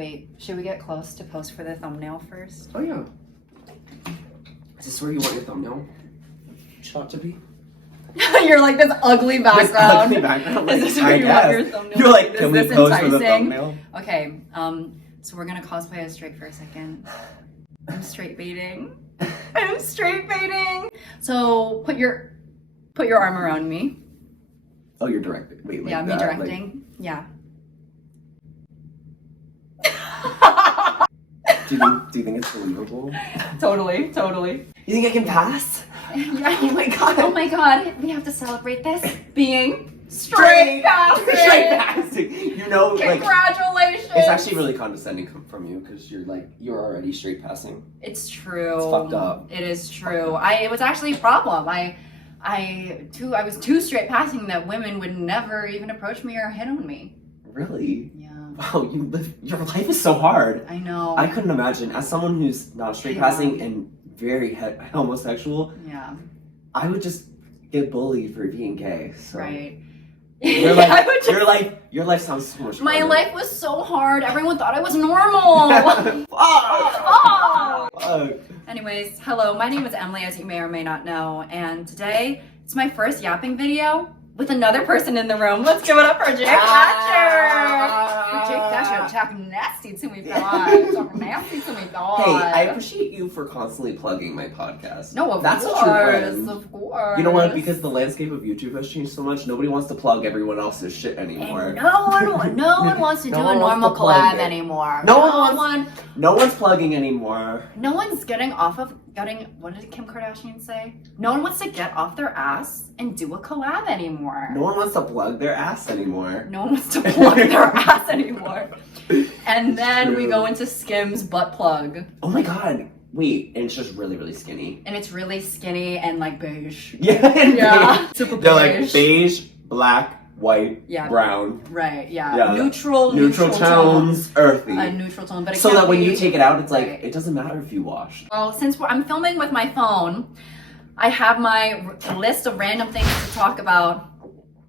Wait, should we get close to post for the thumbnail first? Oh yeah. Is this where you want your thumbnail shot to be? You're like this ugly background. This ugly background. Is this where you want your thumbnail? You're like, can we pose for the thumbnail? Okay, so we're gonna cosplay as straight for a second. I'm straight baiting. I'm straight baiting. So put your arm around me. Oh, you're directing. Wait, like yeah, me that, directing. Like... Yeah. Do you think it's believable? Totally. You think I can pass? Yeah. Oh my god. Oh my god. We have to celebrate this being straight passing. Straight passing. You know, Congratulations. Like, it's actually really condescending from you because you're already straight passing. It's true. It's fucked up. It is true. It was actually a problem. I was too straight passing that women would never even approach me or hit on me. Really? Yeah. Wow, your life is so hard. I know. I couldn't imagine. As someone who's not straight passing and very homosexual, yeah, I would just get bullied for being gay. So. Right. Your life sounds so much harder. My life was so hard. Everyone thought I was normal. Fuck. Anyways, hello. My name is Emily, as you may or may not know, and today it's my first yapping video with another person in the room. Let's give it up for Jake Thatcher. Jake Thatcher, talk nasty to me, God. Talk nasty to me, God. Hey, I appreciate you for constantly plugging my podcast. No, of That's course, a true friend. of course. You know what? Because the landscape of YouTube has changed so much, nobody wants to plug everyone else's shit anymore. And no one wants to do a normal collab anymore. No one's plugging anymore. No one's getting what did Kim Kardashian say? No one wants to get off their ass and do a collab anymore. No one wants to plug their ass anymore. No one wants to plug their ass anymore. And then we go into Skim's butt plug. Oh my god. Wait, and it's just really, really skinny. And it's really skinny and like beige. Yeah. Super beige. They're like beige, black, white, brown. Right, yeah. Neutral tones, earthy. A neutral tone, but so that when you take it out, it's like, it doesn't matter if you washed. Well, since I'm filming with my phone, I have my list of random things to talk about.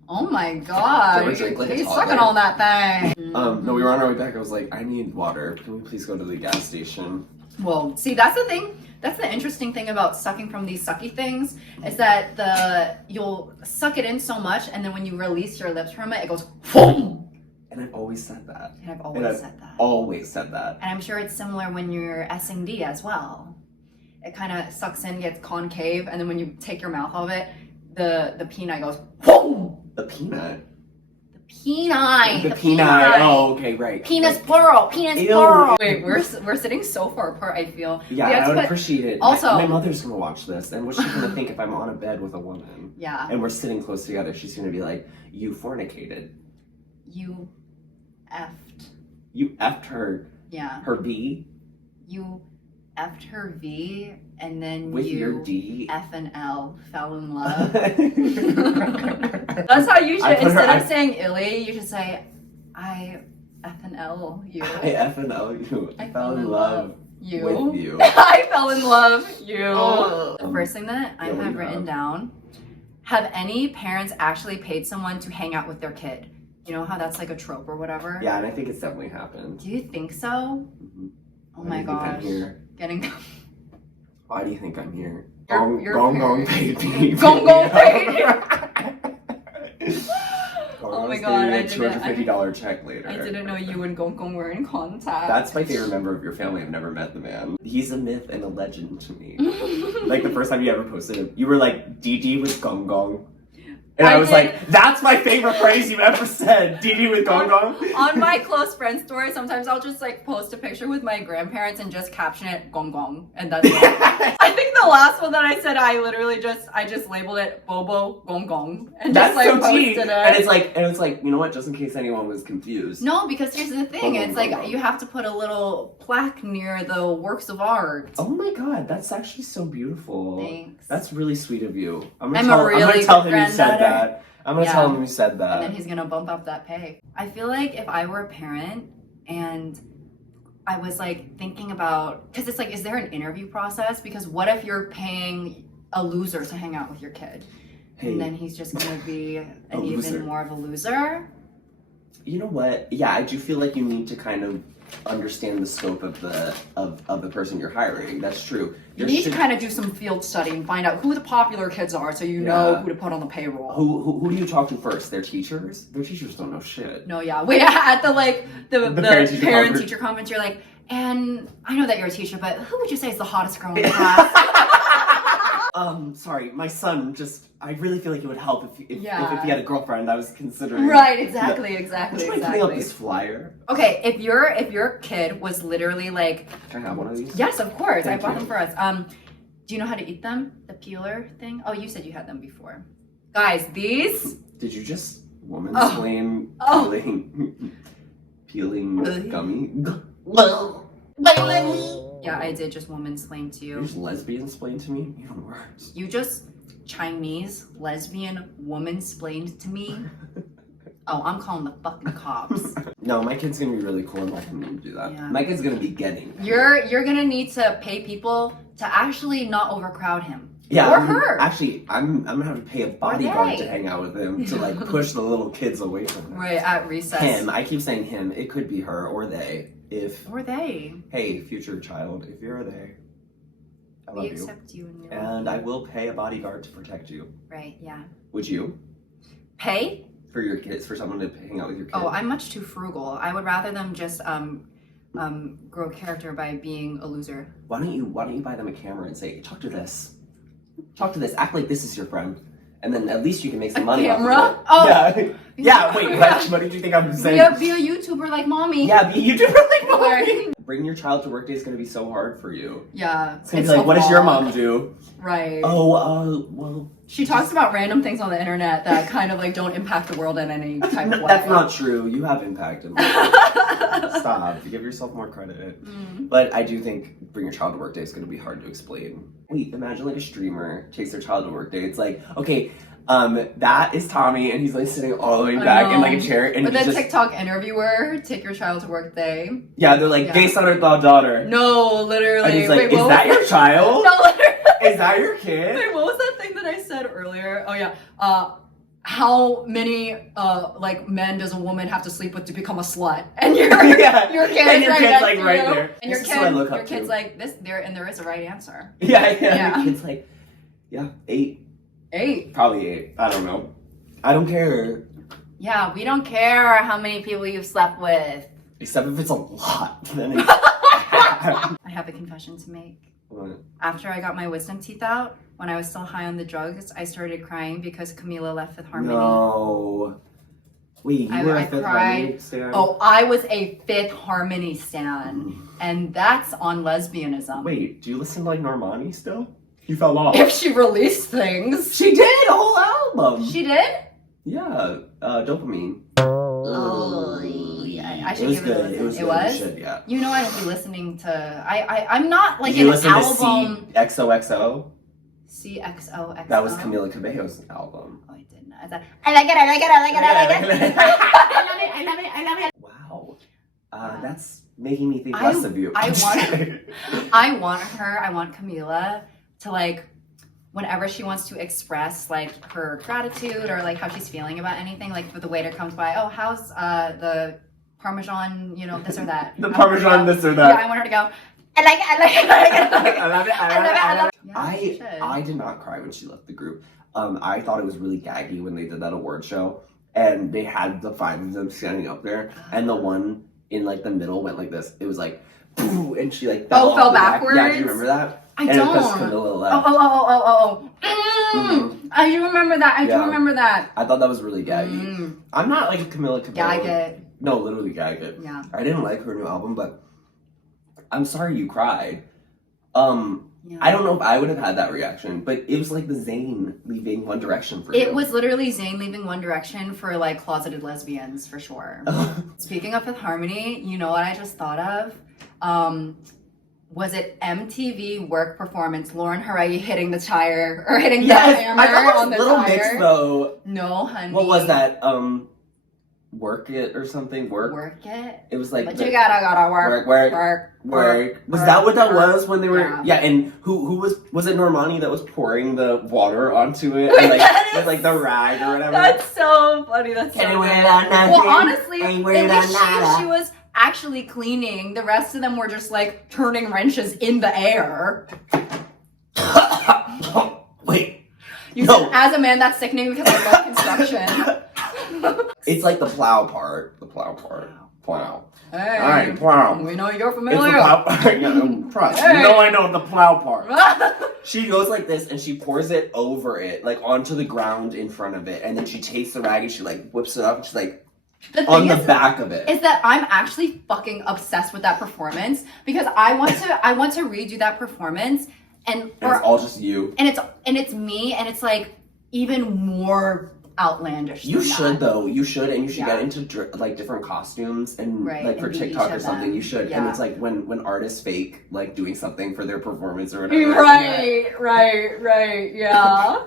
Oh my god, he's sucking on that thing. No, we were on our way back. I was like, I need water. Can we please go to the gas station? Well, see, that's the thing. That's the interesting thing about sucking from these sucky things is that you'll suck it in so much, and then when you release your lips from it, it goes boom. And I've always said that. And I've always said that. Always said that. And I'm sure it's similar when you're S&D D as well. It kind of sucks in, gets concave, and then when you take your mouth of it, the peanut goes boom. The peanut. Penile. The penile. Oh, okay, right. Penis plural. Penis plural. Wait, we're sitting so far apart, I feel. Yeah, I would appreciate it. Also, my mother's gonna watch this, and what's she gonna think if I'm on a bed with a woman? Yeah. And we're sitting close together? She's gonna be like, "You fornicated. You effed. You effed her. Yeah. Her V. You effed her V, and then with you your D. F and L fell in love. That's how you should, instead of saying illy, you should say, I F and L you. I F and L you. I fell in love you. With you. I fell in love you. Oh. The first thing that I have written down, have any parents actually paid someone to hang out with their kid? You know how that's like a trope or whatever? Yeah, and I think it's definitely happened. Do you think so? Mm-hmm. Oh my gosh. Why do you think I'm here? Gong paid me. Gong paid. Oh my god, I didn't. $250 check later. I didn't know you and Gong were in contact. That's my favorite member of your family. I've never met the man. He's a myth and a legend to me. Like the first time you ever posted him, you were like, DD with Gong. And I was like, that's my favorite phrase you've ever said. DD with Gong. On my close friend story, sometimes I'll just like post a picture with my grandparents and just caption it Gong. And that's it. I think the last one that I said, I just labeled it Bobo Gong. And that's just like so posted it. And it's like, you know what, just in case anyone was confused. No, because here's the thing, it's like you have to put a little plaque near the works of art. Oh my god, that's actually so beautiful. Thanks. That's really sweet of you. I'm gonna tell him you said that. I'm gonna tell him you said that. And then he's gonna bump up that pay. I feel like if I were a parent and I was like thinking about, because it's like, is there an interview process? Because what if you're paying a loser to hang out with your kid? And then he's just gonna be even more of a loser? You know what? Yeah, I do feel like you need to kind of understand the scope of the person you're hiring. That's true. You need to kind of do some field study and find out who the popular kids are, so you know who to put on the payroll. Who do you talk to first? Their teachers? Their teachers don't know shit. No, yeah. Wait, at the parent-teacher conference, you're like, and I know that you're a teacher, but who would you say is the hottest girl in the class? Sorry, my son I really feel like it would help if he had a girlfriend. I was considering. Right, exactly. Would you mind putting up this flyer? Okay, if your kid was literally like... Can I have one of these? Yes, of course. Thank I bought you. them for us. Do you know how to eat them? The peeler thing? Oh, you said you had them before. Guys, these... Did you just woman-splain peeling gummy? Yeah, I did just woman-splain to you. You just lesbian-splain to me? Even worse. You just Chinese lesbian woman-splained to me? Oh, I'm calling the fucking cops. No, my kid's gonna be really cool. I'm not gonna need to do that. Yeah. My kid's gonna be getting. You're gonna need to pay people to actually not overcrowd him. Yeah, or her. Actually, I'm gonna have to pay a bodyguard to hang out with him to like push the little kids away from him. Right, at recess. Him. I keep saying him. It could be her or they. Or they. Hey, future child, if you're a they, I love We you. accept you and And I will pay a bodyguard to protect you. Right, yeah. Would you? Pay? For your kids, for someone to hang out with your kids? Oh, I'm much too frugal. I would rather them just grow character by being a loser. Why don't you buy them a camera and say, talk to this, act like this is your friend, and then at least you can make some money camera? off of it. Oh. Yeah. Yeah, wait, what did you think I was saying? Be a YouTuber like mommy. Yeah, be a YouTuber like mommy. Right. Bringing your child to work day is going to be so hard for you. Yeah. It's going to be like, what does your mom do? Right. Oh, well. She talks about random things on the internet that kind of like don't impact the world in any type of way. That's not true. You have impacted me. Stop. Give yourself more credit. But I do think bring your child to work day is going to be hard to explain. Wait, imagine like a streamer takes their child to work day. It's like, okay, that is Tommy, and he's like sitting all the way back in like a chair. And but then TikTok interviewer, take your child to work day. Yeah, they're like, based on her daughter. No, literally. And he's like, is that your child? No, literally. Is that your kid? Wait, what was that thing that I said earlier? Oh yeah. How many like men does a woman have to sleep with to become a slut? And your kid and is your right kid's like there. right there. And your kid's like this there, and there is a right answer. Yeah. Your kid's like, yeah, 8. 8. Probably 8. I don't know. I don't care. Yeah, we don't care how many people you've slept with. Except if it's a lot. Then it's... I have a confession to make. What? After I got my wisdom teeth out, when I was still high on the drugs, I started crying because Camila left Fifth Harmony. No. Wait, you were a Fifth Harmony stan? Oh, I was a Fifth Harmony stan. And that's on lesbianism. Wait, do you listen to like Normani still? You fell off. If she released things. She did a whole album. She did? Yeah, Dopamine. Oh, yeah. I should give it a listen. It was it good. was? You should, yeah. You know I don't be listening to... I'm not like Did you an listen album... to CXOXO? CXOXO? That was Camila Cabello's album. Oh, I didn't. I like it. I love it. Wow. That's making me think less of you. I want Camila to like, whenever she wants to express like her gratitude or like how she's feeling about anything, like if the waiter comes by, oh, how's the Parmesan, you know, this or that. The Parmesan this or that. Yeah, I want her to go, I like it. I love it. Yeah, I did not cry when she left the group. I thought it was really gaggy when they did that award show and they had the 5 of them standing up there and the one in like the middle went like this. It was like, poof, and she like fell backwards? Yeah, do you remember that? I don't. Because Camila left. I do remember that. I do remember that. I thought that was really gaggy. I'm not like a Camila Cabello. Gag it. No, literally gag it. Yeah. I didn't like her new album, but I'm sorry you cried. I don't know if I would have had that reaction, but it was like the Zayn leaving One Direction for you. It was literally Zayn leaving One Direction for like closeted lesbians for sure. Speaking of Fifth Harmony, you know what I just thought of? Was it MTV Work Performance? Lauren Haragi hitting the tire or hitting the hammer I thought it was on the Little tire? Mix though. No, honey. What was that? work it or something. Work it. It was like But you gotta work. Was that what that was when they were? Yeah. And who was it? Normani that was pouring the water onto it, and, like with like the rag or whatever. That's so funny. That's so funny. Well, honestly, at least she was actually cleaning. The rest of them were just like turning wrenches in the air. Wait. You said, as a man, that's sickening because I love construction. It's like the plow part. The plow part. Plow. Hey, all right, plow. We know you're familiar. It's the plow part. Yeah, trust. Hey. You know I know the plow part. She goes like this and she pours it over it, like onto the ground in front of it, and then she takes the rag and she like whips it up and she's like on the back of it. Is that I'm actually fucking obsessed with that performance because I want to redo that performance and it's all just you. And it's me and it's like even more outlandish. You should though. You should, and you should get into like different costumes and like for TikTok or something. You should, and it's like when artists fake like doing something for their performance or whatever. Right. Yeah.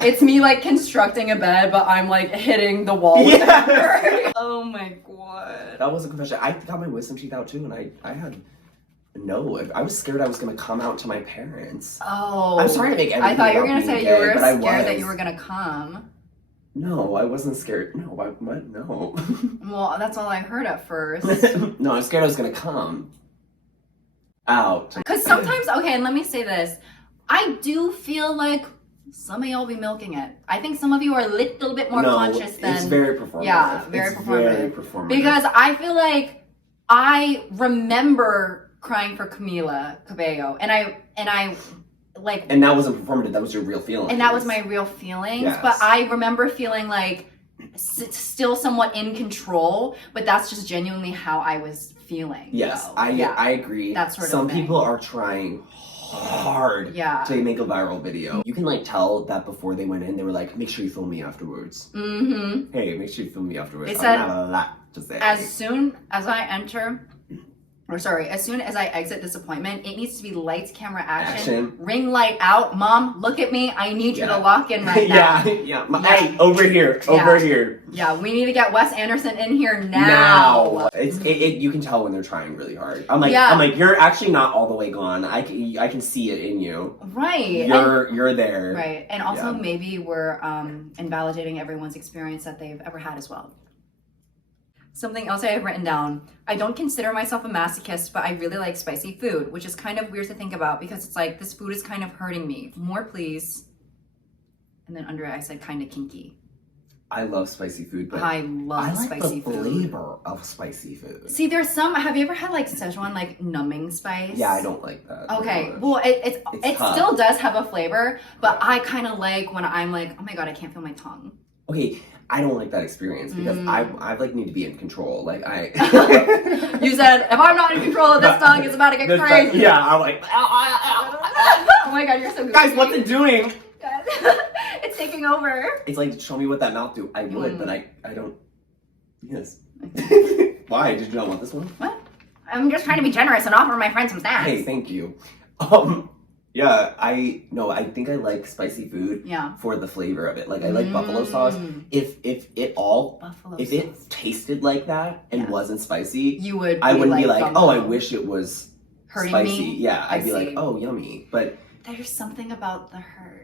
It's me like constructing a bed, but I'm like hitting the wall. Yeah. Oh my god. That was a confession. I got my wisdom teeth out too, and I had. No, I was scared I was going to come out to my parents. Oh. I'm sorry to make everything. I thought you were going to say you were scared that you were going to come. No, I wasn't scared. No, what? No. Well, that's all I heard at first. No, I was scared I was going to come out. Because sometimes, okay, and let me say this. I do feel like some of y'all be milking it. I think some of you are a little bit more conscious than... it's very performative. Yeah, very performative. Because I feel like I remember crying for Camila Cabello, and I like, and that wasn't performative, that was your real feeling, and that was my real feelings. Yes. But I remember feeling like still somewhat in control, but that's just genuinely how I was feeling. Yes, I agree. That sort of some thing. people are trying hard to make a viral video. You can like tell that before they went in, they were like, make sure you film me afterwards. Hey, make sure you film me afterwards. They said, I have a lot to say. As soon as I exit this appointment, it needs to be lights, camera, action. Ring light out. Mom, look at me. I need you to lock in right now. Hey, over here. Yeah, we need to get Wes Anderson in here now. You can tell when they're trying really hard. I'm like, you're actually not all the way gone. I can see it in you. Right. You're there. Right. And also maybe we're invalidating everyone's experience that they've ever had as well. Something else I have written down. I don't consider myself a masochist, but I really like spicy food, which is kind of weird to think about because it's like, this food is kind of hurting me. More, please. And then under it, I said kind of kinky. I love spicy food, but I love spicy food. I like the flavor of spicy food. See, there's some, have you ever had like Szechuan, like numbing spice? Yeah, I don't like that. Okay, well, it still does have a flavor, but I kind of like when I'm like, oh my god, I can't feel my tongue. Okay, I don't like that experience because I like need to be in control. Like You said, if I'm not in control, this tongue is about to get crazy. Yeah, I'm like, oh my god, you're so good. Guys, what's it doing? It's taking over. It's like, show me what that mouth do. I would, but I don't. Yes. Why? Did you not want this one? What? I'm just trying to be generous and offer my friends some snacks. Hey, thank you. Yeah, I think I like spicy food for the flavor of it. Like I like buffalo sauce. If it tasted like that and wasn't spicy, I wouldn't be like, oh, I wish it was hurting spicy. me. Yeah, I'd be like, oh, yummy. But there's something about the hurt.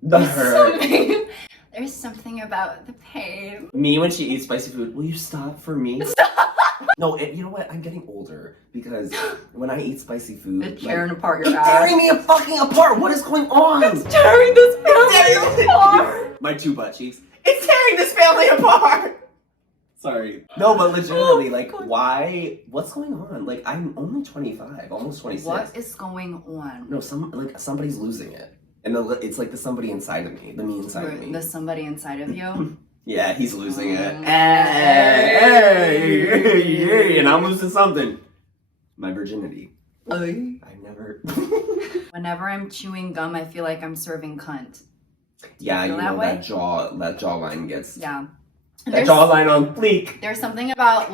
There's something about the pain. Me when she eats spicy food, will you stop for me? Stop. No, you know what? I'm getting older because when I eat spicy food, it's tearing apart your ass. It's tearing me fucking apart. What is going on? It's tearing this family apart. My two butt cheeks. It's tearing this family apart. Sorry. No, but legitimately, why? What's going on? Like, I'm only 25, almost 26. What is going on? No, somebody's losing it. And it's like the somebody inside of me, the me inside of me. The somebody inside of you? Yeah, he's losing it. Hey, and I'm losing something. My virginity. I never. Whenever I'm chewing gum, I feel like I'm serving cunt. Yeah, you know that jawline gets. Yeah. That jawline on fleek. There's something about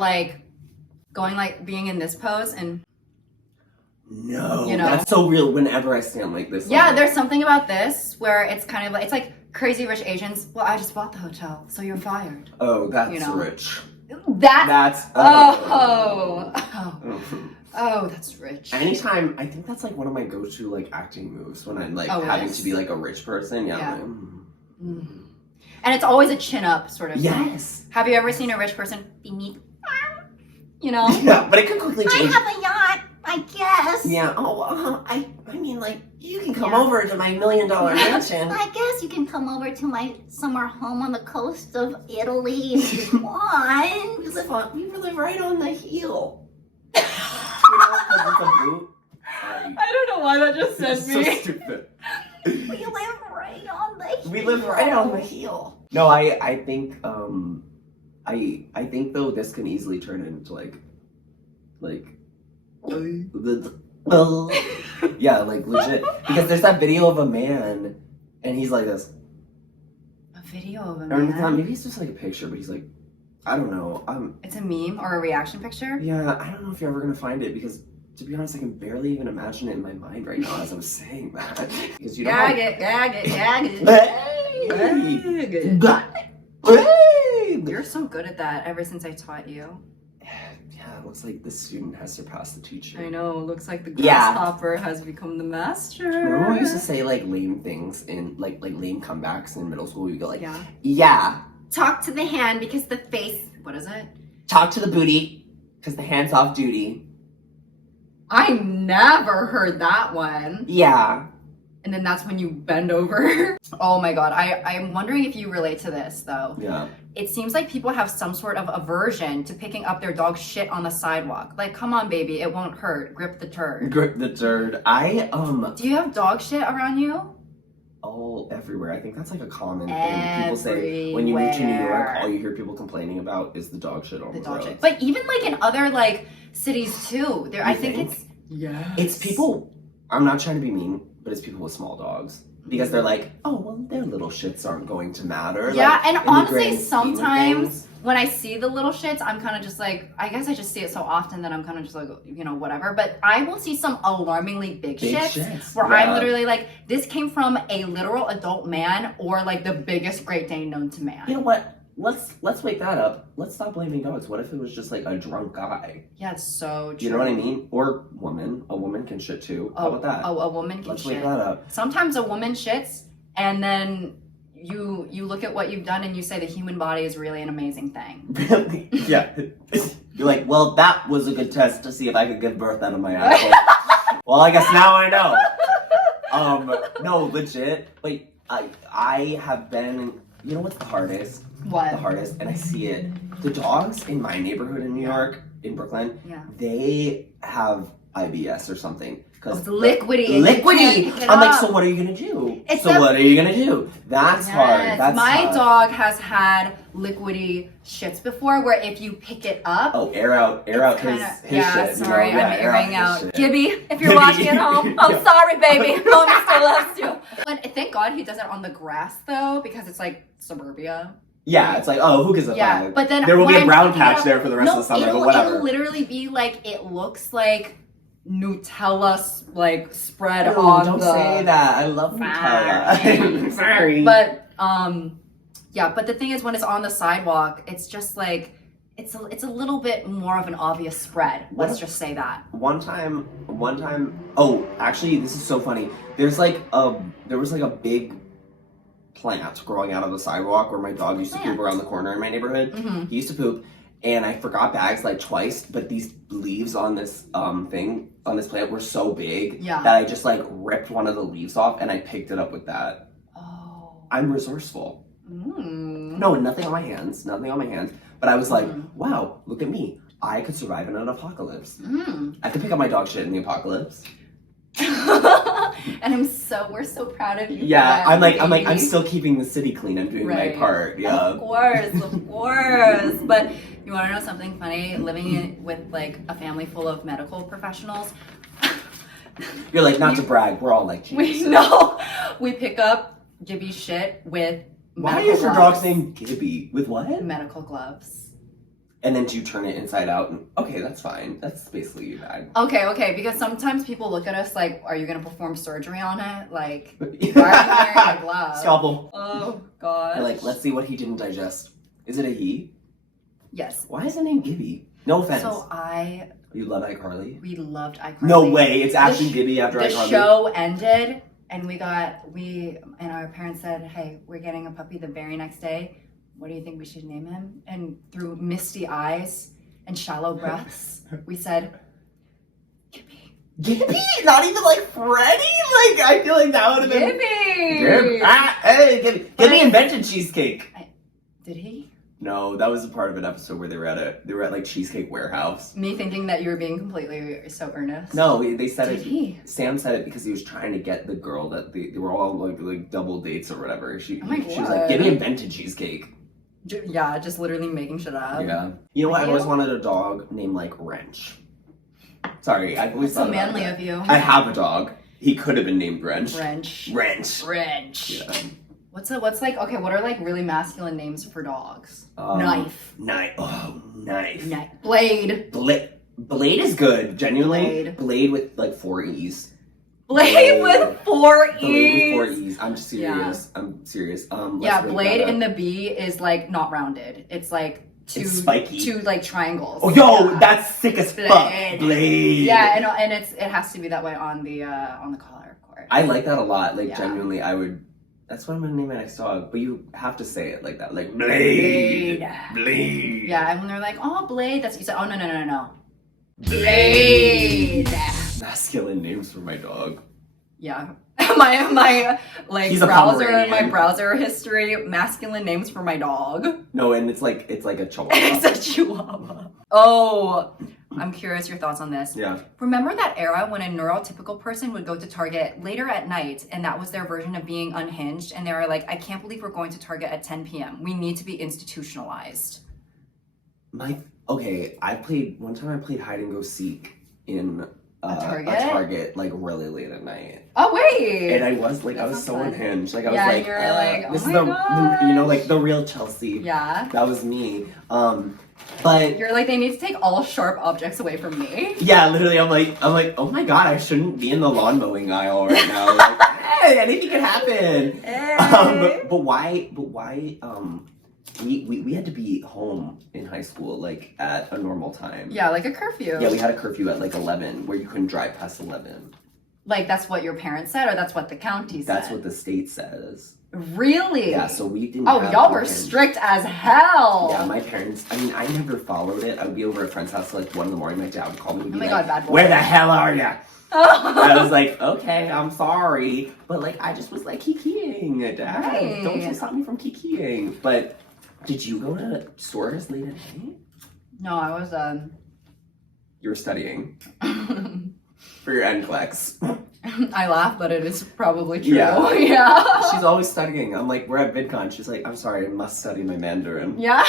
being in this pose and. No, that's so real. Whenever I stand like this, yeah, there's something about this where it's kind of like crazy rich Asians. Well, I just bought the hotel, so you're fired. Oh, that's You know. rich. That's oh, that's rich. Anytime, I think that's like one of my go-to like acting moves when I'm like having to be like a rich person. Yeah. Yeah. And it's always a chin up sort of thing. Yes. Have you ever seen a rich person be meek? You know? Yeah, but it can quickly change. I have a yacht, I guess. Yeah. Oh, I mean, like, you can come over to my $1 million mansion. I guess you can come over to my summer home on the coast of Italy if you want. We live right on the heel. You know, because it's a boot. Sorry. I don't know why that just said It's me. so stupid. We live right on the heel. We live right on the heel. No, I think I think though this can easily turn into like yeah, like legit. Because there's that video of a man and he's like this. A video of a Or man? maybe it's just like a picture, but he's like, I don't know. It's a meme or a reaction picture? Yeah, I don't know if you're ever gonna find it because to be honest, I can barely even imagine it in my mind right now as I'm saying that. Because you know Gag it. You're so good at that ever since I taught you. Yeah, it looks like the student has surpassed the teacher. I know, looks like the Yeah. grasshopper has become the master. Remember when we used to say like lame things in like lame comebacks in middle school? We go like, Yeah. yeah, Talk to the hand because the face, what is it? talk to the booty because the hand's off duty. I never heard that one. Yeah. And then that's when you bend over. Oh my God, I'm wondering if you relate to this though. Yeah. It seems like people have some sort of aversion to picking up their dog's shit on the sidewalk. Like, come on, baby, it won't hurt. Grip the turd. Grip the turd. Do you have dog shit around you? All everywhere. I think that's like a common thing. People say when you move to New York, Everywhere. all you hear people complaining about is the dog shit on the Dog roads. shit. But even like in other like cities too. There, I think it's It's people. I'm not trying to be mean, but it's people with small dogs because they're like, oh well, their little shits aren't going to matter. Yeah, like, and in the honestly, grand scheme of sometimes things. when I see the little shits, I'm kind of just like, I guess I just see it so often that I'm kind of just like, you know, whatever. But I will see some alarmingly big shits where I'm literally like, this came from a literal adult man or like the biggest Great Dane known to man. You know what? Let's wake that up. Let's stop blaming dogs. What if it was just like a drunk guy? Yeah, it's so true. You know what I mean? Or woman. A woman can shit too. How about that? Oh, a woman can Let's shit. wake that up. Sometimes a woman shits and then you look at what you've done and you say the human body is really an amazing thing. Really? Yeah. You're like, well, that was a good test to see if I could give birth out of my asshole. Well, I guess now I know. No, legit. Wait, I have been. You know what's the hardest? What? The hardest, and I see it. The dogs in my neighborhood in New York, in Brooklyn, they have IBS or something. It's liquidy. I'm like, so what are you gonna do? What are you gonna do? That's hard. That's my tough. dog has had liquidy shits before, where if you pick it up, air out his shit. Sorry, you know? I'm airing his out. shit. Gibby, if you're watching at home, I'm sorry, baby. Mommy still loves you. But thank God he does it on the grass though, because it's like suburbia. Yeah, it's like, oh, who gives a fuck? But then there will be when a brown I'm patch picking there for the rest of the summer, but whatever. It'll literally be like, it looks like Nutella like spread Ooh, on don't the. say that. I love Nutella. Sorry. But yeah. But the thing is, when it's on the sidewalk, it's just like it's a little bit more of an obvious spread. Let's just say that. One time. Oh, actually, this is so funny. There was like a big plant growing out of the sidewalk where my dog used to poop around the corner in my neighborhood. Mm-hmm. He used to poop, and I forgot bags like twice. But these leaves on this thing on this plant were so big that I just like ripped one of the leaves off and I picked it up with that. Oh. I'm resourceful. Mm. No, nothing on my hands. But I was like, wow, look at me. I could survive in an apocalypse. I could pick up my dog shit in the apocalypse. And we're so proud of you. Yeah, I'm like, I'm still keeping the city clean. I'm doing my part. Yeah. Of course. But you want to know something funny? Living with like a family full of medical professionals. You're like, not to brag, we're all like Jesus. We pick up Gibby's shit with Why medical is your gloves. dog's name Gibby? With what? Medical gloves. And then do you turn it inside out? And, okay, that's fine. That's basically your bag. Okay, because sometimes people look at us like, are you gonna perform surgery on it? Like, why are you wearing a glove? Scalpel. Oh, God. Like, let's see what he didn't digest. Is it a he? Yes. Why is the name Gibby? No offense. So You love iCarly? we loved iCarly. No way. It's actually Gibby after the iCarly. The show ended, and and our parents said, hey, we're getting a puppy the very next day. What do you think we should name him? And through misty eyes and shallow breaths, we said, Gibby. Gibby? Not even like Freddy? Like, I feel like that would have been... Gibby! Hey, Gibby. Gibby invented cheesecake. Did he? No, that was a part of an episode where they were at like Cheesecake Warehouse. Me thinking that you were being completely so earnest. No, they said Did it. he? Sam said it because he was trying to get the girl that they were all like double dates or whatever. She Oh my was like, God. Gibby invented cheesecake. Yeah, just literally making shit up. Yeah. You know what? I always wanted a dog named like Wrench. Sorry, I've always So thought about manly that. of you. I have a dog. He could have been named Wrench. Wrench. Wrench. Yeah. What's like, okay, what are like really masculine names for dogs? Knife. Oh, knife. Blade. Blade is good. Genuinely. Blade with like 4 E's. Blade with 4 E's. Blade with 4 E's. I'm serious. Yeah. I'm serious. Yeah, blade in the B is like not rounded. It's like it's spiky. 2 like triangles. Oh, yo, yeah. that's sick as fuck. Blade. Yeah, and it has to be that way on the collar, of course. I like that a lot. Like genuinely, I would. That's what I'm gonna name my next dog. But you have to say it like that, like Blade. Blade. Yeah, and when they're like, oh, Blade, that's you said. Oh no. Blade. Masculine names for my dog. Yeah. my like He's a browser, Pomeranian. my browser history, masculine names for my dog. No, and it's like a chihuahua. It's a chihuahua. Oh, I'm curious your thoughts on this. Yeah. Remember that era when a neurotypical person would go to Target later at night and that was their version of being unhinged and they were like, I can't believe we're going to Target at 10 p.m. We need to be institutionalized. I played hide and go seek in a Target like really late at night. Oh wait. And I was like, That's I was so fun. unhinged. Like I Yeah, was like, you're like, oh this my is God. like the real Chelsea. Yeah. That was me. But You're like, they need to take all sharp objects away from me. yeah, literally, I'm like, oh my God, I shouldn't be in the lawn mowing aisle right now. Like, hey, anything could happen. Hey. But why? We had to be home in high school like at a normal time. Yeah, like a curfew. Yeah, we had a curfew at like 11 where you couldn't drive past 11. Like that's what your parents said, or that's what the county said? That's what the state says. Really? Yeah, so we didn't. Oh, have y'all were weekends. strict as hell. Yeah, my parents. I mean, I never followed it. I would be over at a friend's house till like 1 in the morning. My dad would call me. And be Oh my like, God, bad boy. Where the hell are ya? I was like, okay, I'm sorry, but like I just was like kikiing. Dad, Right. don't stop me from kikiing. But did you go to stores late at night? No, I was You were studying for your NCLEX. I laugh, but it is probably true. Yeah. Yeah. She's always studying. I'm like, we're at VidCon. She's like, I'm sorry, I must study my Mandarin. Yeah.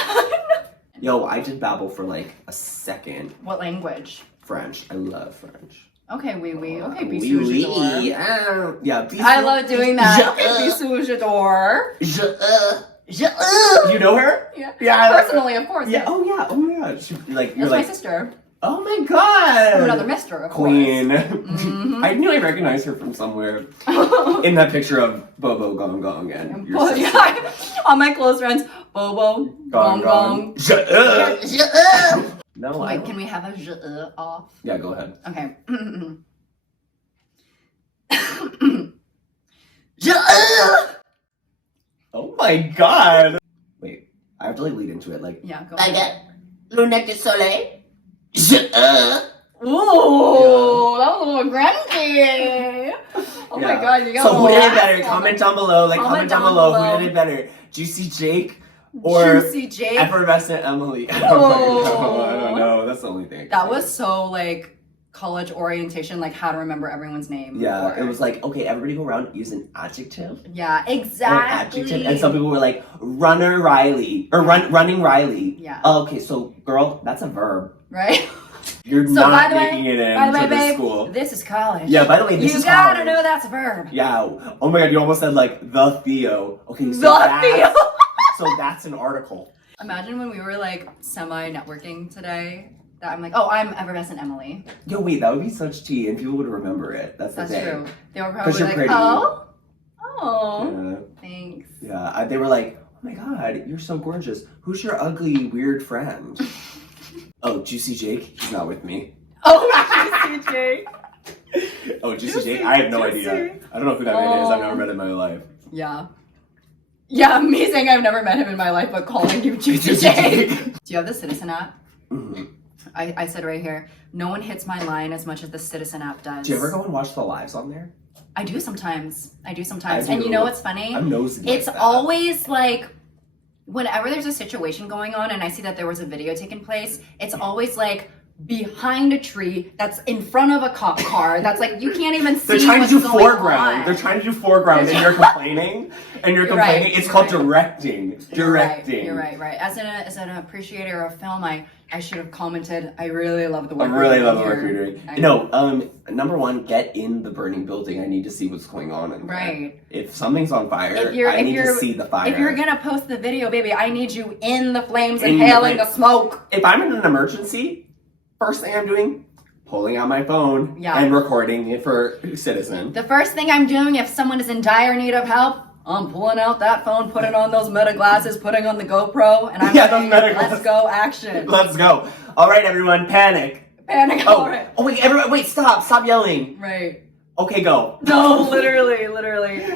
Yo, I did babble for like a second. What language? French. I love French. Okay, oui. Okay, Oui, bisous, oui. j'adore. Yeah, I love doing that. Okay, bisous, j'adore. You know her? Yeah. Yeah. I love her. Personally, of course. Yeah. Oh yeah. Oh my God. She, like you're That's my like. sister. Oh my God. I'm another mister, of Queen. course. Mhm. I knew I recognized her from somewhere in that picture of Bobo Gong Gong and your sister. Yeah. All my close friends, Bobo, Gong Gong. Shut No, I Wait, don't. can we have a je off? Yeah, go ahead. Okay. Oh my God. Wait, I have to like lead into it. Like, Yeah, go I ahead. get lunettes de soleil. Ooh, that was a little grungy. Oh my yeah. God, you got So a who little did it better? rascal. Comment down below. Like, comment down below. Who did it better? Juicy Jake or Juicy Jake. Effervescent Emily? I don't know. That's the only thing. That was so like college orientation, like how to remember everyone's name. Yeah, before. it was like, okay, everybody go around, use an adjective. Yeah, An exactly. adjective. And some people were like, runner Riley. Or running Riley. Yeah. Oh, okay, so girl, that's a verb. Right? You're So not by the way- making it By the way, into this babe, school. this is college. Yeah, by the way, this you is gotta college. know that's a verb. Yeah. Oh my God, you almost said like the Theo. Okay, so The Theo. So that's an article. Imagine when we were like semi-networking today, that I'm like, oh, I'm effervescent Emily. Yo, wait, that would be such tea, and people would remember it. That's the thing. true. They were probably you're like, pretty. oh, thanks. Yeah, they were like, oh my god, you're so gorgeous. Who's your ugly, weird friend? Oh, Juicy Jake? He's not with me. Oh, Juicy Jake. Oh, Juicy Jake? I have no idea. I don't know who that man is. I've never met him in my life. Yeah. Yeah, me saying I've never met him in my life, but calling you Juicy Jake. Do you have the Citizen app? Mm-hmm. I said right here, no one hits my line as much as the Citizen app does. Do you ever go and watch the lives on there? I do sometimes. I do. And you know what's funny? I'm nosy. It's always like, whenever there's a situation going on and I see that there was a video taking place, it's always like behind a tree that's in front of a cop car that's like you can't even see. They're trying what's to do going foreground. on. They're trying to do foreground and you're complaining. Right, It's called directing. You're right. As an appreciator of film, I should have commented, I really love the work. I really love the work you're doing. No, number one, get in the burning building. I need to see what's going on in there. Right. If something's on fire, I need to see the fire. If you're gonna post the video, baby, I need you in the flames, inhaling the smoke. If I'm in an emergency, first thing I'm doing, pulling out my phone and recording it for Citizen. The first thing I'm doing if someone is in dire need of help, I'm pulling out that phone, putting on those meta glasses, putting on the GoPro, and I'm saying, let's go, action. Let's go. All right, everyone, panic. All right. Oh, wait, everyone, wait, stop yelling. Right. Okay, go. No, literally.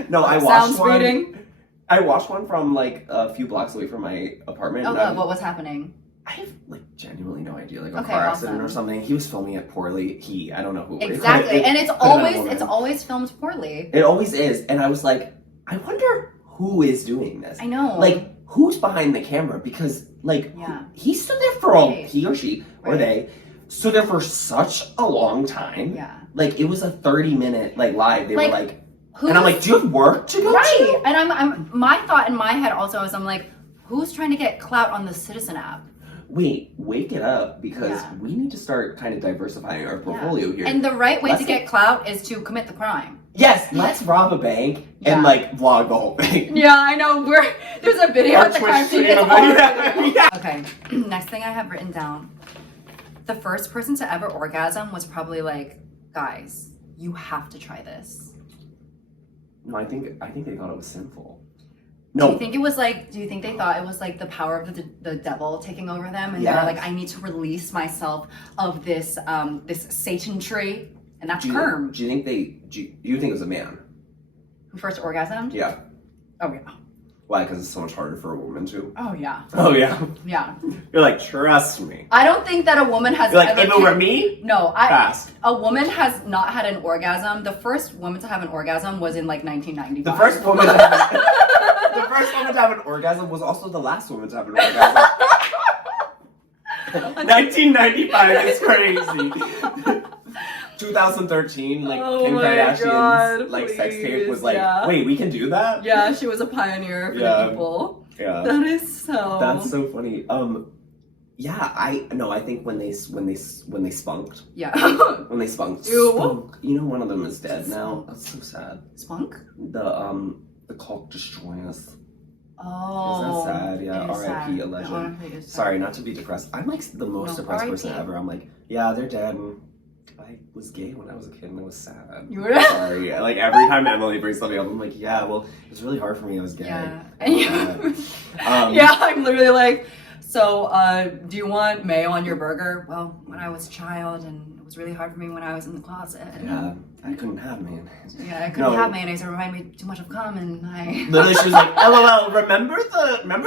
No, I watched Sounds reading. I watched one from like a few blocks away from my apartment. Oh, what was happening? I have like genuinely no idea, like a car accident or something. He was filming it poorly. I don't know who. Exactly, and it's always filmed poorly. It always is, and I was like, I wonder who is doing this. I know. Like, who's behind the camera? Because like, he stood there for he or she or they stood there for such a long time. Yeah. Like it was a 30-minute like live. They were like, and I'm like, do you have work to go to? And I'm my thought in my head also is I'm like, who's trying to get clout on the Citizen app? Wait, wake it up because we need to start kind of diversifying our portfolio here. And the right way to get clout is to commit the crime. Yes, let's rob a bank and like vlog the whole thing. Yeah, I know. There's a video at the crime scene. Okay, next thing I have written down. The first person to ever orgasm was probably like, guys, you have to try this. No, I think they thought it was sinful. No. Do you think they thought it was like the power of the devil taking over them and they're like, I need to release myself of this this Satan tree, and that's Kerm. Do you think it was a man who first orgasmed? Yeah. Oh yeah. Why? Because it's so much harder for a woman to. Oh yeah. Oh yeah. Yeah. You're like, trust me. I don't think that a woman has. You're like, if it were me. No, fast. A woman has not had an orgasm. The first woman to have an orgasm was in like 1995. The first woman to have an orgasm was also the last woman to have an orgasm. 1995 is crazy. 2013, like Kim Kardashian's like sex tape was like, wait, we can do that? Yeah, she was a pioneer for the people. Yeah. That is so. That's so funny. Yeah, I think when they spunked. Yeah. When they spunked. Ew. You know, one of them is dead now. That's so sad. Spunk? The Cock Destroyers. Oh. Is that sad? Yeah. R.I.P. a legend. Sorry, not to be depressed. I'm like the most depressed person ever. I'm like, yeah, they're dead. And I was gay when I was a kid and it was sad. You were? Sorry. Like every time Emily brings something up, I'm like, yeah, well, it's really hard for me. I was gay. Yeah. Yeah, I'm literally like, so, do you want mayo on your burger? Well, when I was a child, and it was really hard for me when I was in the closet. Yeah, I couldn't have mayonnaise. Yeah, I couldn't have mayonnaise. It reminded me too much of cum, and I. Literally, she was like, "LOL, remember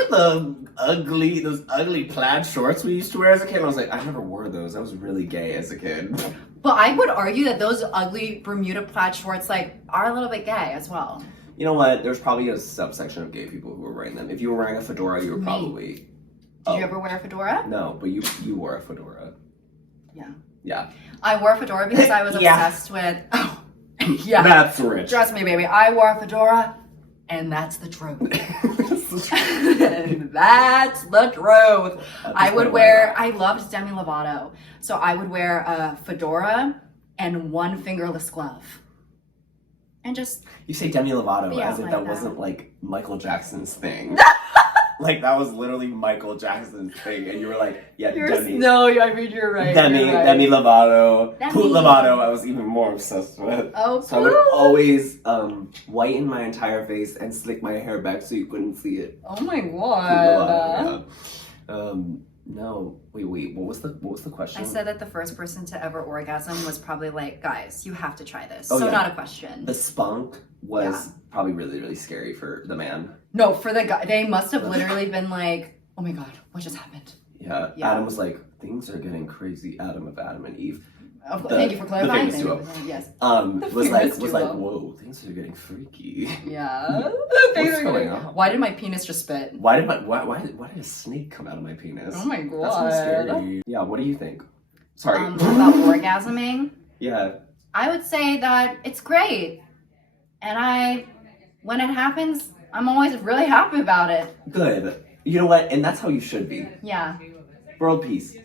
those ugly plaid shorts we used to wear as a kid?" And I was like, I never wore those. I was really gay as a kid. But I would argue that those ugly Bermuda plaid shorts, like, are a little bit gay as well. You know what? There's probably a subsection of gay people who were wearing them. If you were wearing a fedora, you were probably. Did you ever wear a fedora? No, but you wore a fedora. Yeah. Yeah. I wore a fedora because I was obsessed with. Oh, yeah. That's rich. Trust me, baby. I wore a fedora, and that's the truth. That's the truth. I loved Demi Lovato, so I would wear a fedora and one fingerless glove, and just. You say Demi Lovato as if that wasn't like Michael Jackson's thing. Like that was literally Michael Jackson's thing, and you were like, yeah, Demi. No, I mean you're right. Demi, you're right. Demi Lovato, Demi. Poot Lovato. I was even more obsessed with. Oh, So I would Poot. always whiten my entire face and slick my hair back so you couldn't see it. Oh my Poot god. Lovato, yeah. No, wait. What was the question? I said that the first person to ever orgasm was probably like, guys, you have to try this. Oh, so yeah. not a question. The spunk was probably really, really scary for the man. No, for the guy, they must have literally been like, oh my god, what just happened? Yeah. Yeah. Adam was like, things are getting crazy. Adam of Adam and Eve. Thank you for clarifying. The famous duo. Yes. Was like, duo. whoa, things are getting freaky. Yeah. What's going on? Why did my penis just spit? Why did a snake come out of my penis? Oh my That's so god. scary. Yeah, what do you think? Sorry. About orgasming, Yeah. I would say that it's great. And when it happens, I'm always really happy about it. Good. You know what? And that's how you should be. Yeah. World peace.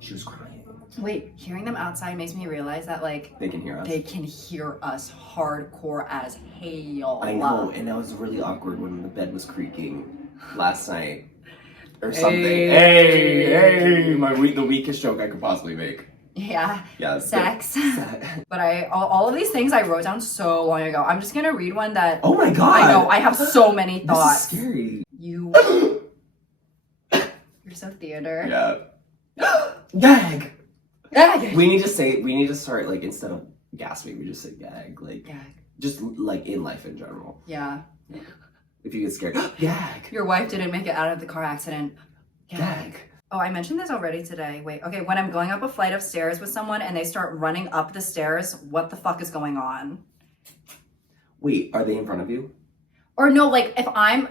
She was crying. Wait, hearing them outside makes me realize that like They can hear us. they can hear us hardcore as hell. I know, and that was really awkward when the bed was creaking last night or something. Hey, the weakest joke I could possibly make. Yeah. Yeah. Sex. But all of these things I wrote down so long ago. I'm just gonna read one that. Oh my god. I know. I have so many thoughts. This is scary. You're so theater. Yeah. Gag. Gag. We need to start like instead of gasping, we just say gag. Like Gag. just like in life in general. Yeah. If you get scared, gag. Your wife didn't make it out of the car accident. Gag. Oh, I mentioned this already today. Wait, okay, when I'm going up a flight of stairs with someone and they start running up the stairs, what the fuck is going on? Wait, are they in front of you? Or no, like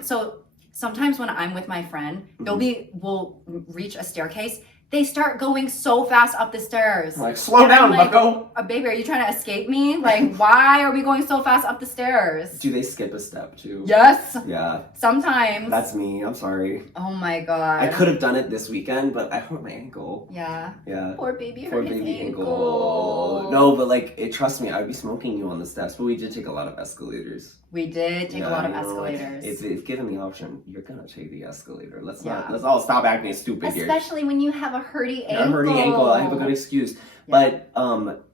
so sometimes when I'm with my friend, we'll reach a staircase. They start going so fast up the stairs. Like, slow And I'm down, like, bucko. Baby, are you trying to escape me? Like, why are we going so fast up the stairs? Do they skip a step too? Yes. Yeah. Sometimes. That's me. I'm sorry. Oh my god. I could have done it this weekend, but I hurt my ankle. Yeah. Yeah. Poor baby Poor hurt his baby ankle. No, but like, trust me, I'd be smoking you on the steps, but we did take a lot of escalators. We did take a lot of you know, like, escalators. if given the option, you're gonna take the escalator. Let's Yeah. let's all stop acting stupid here. Especially when you have a hurdy Yeah, ankle. hurting ankle. I have a good excuse. But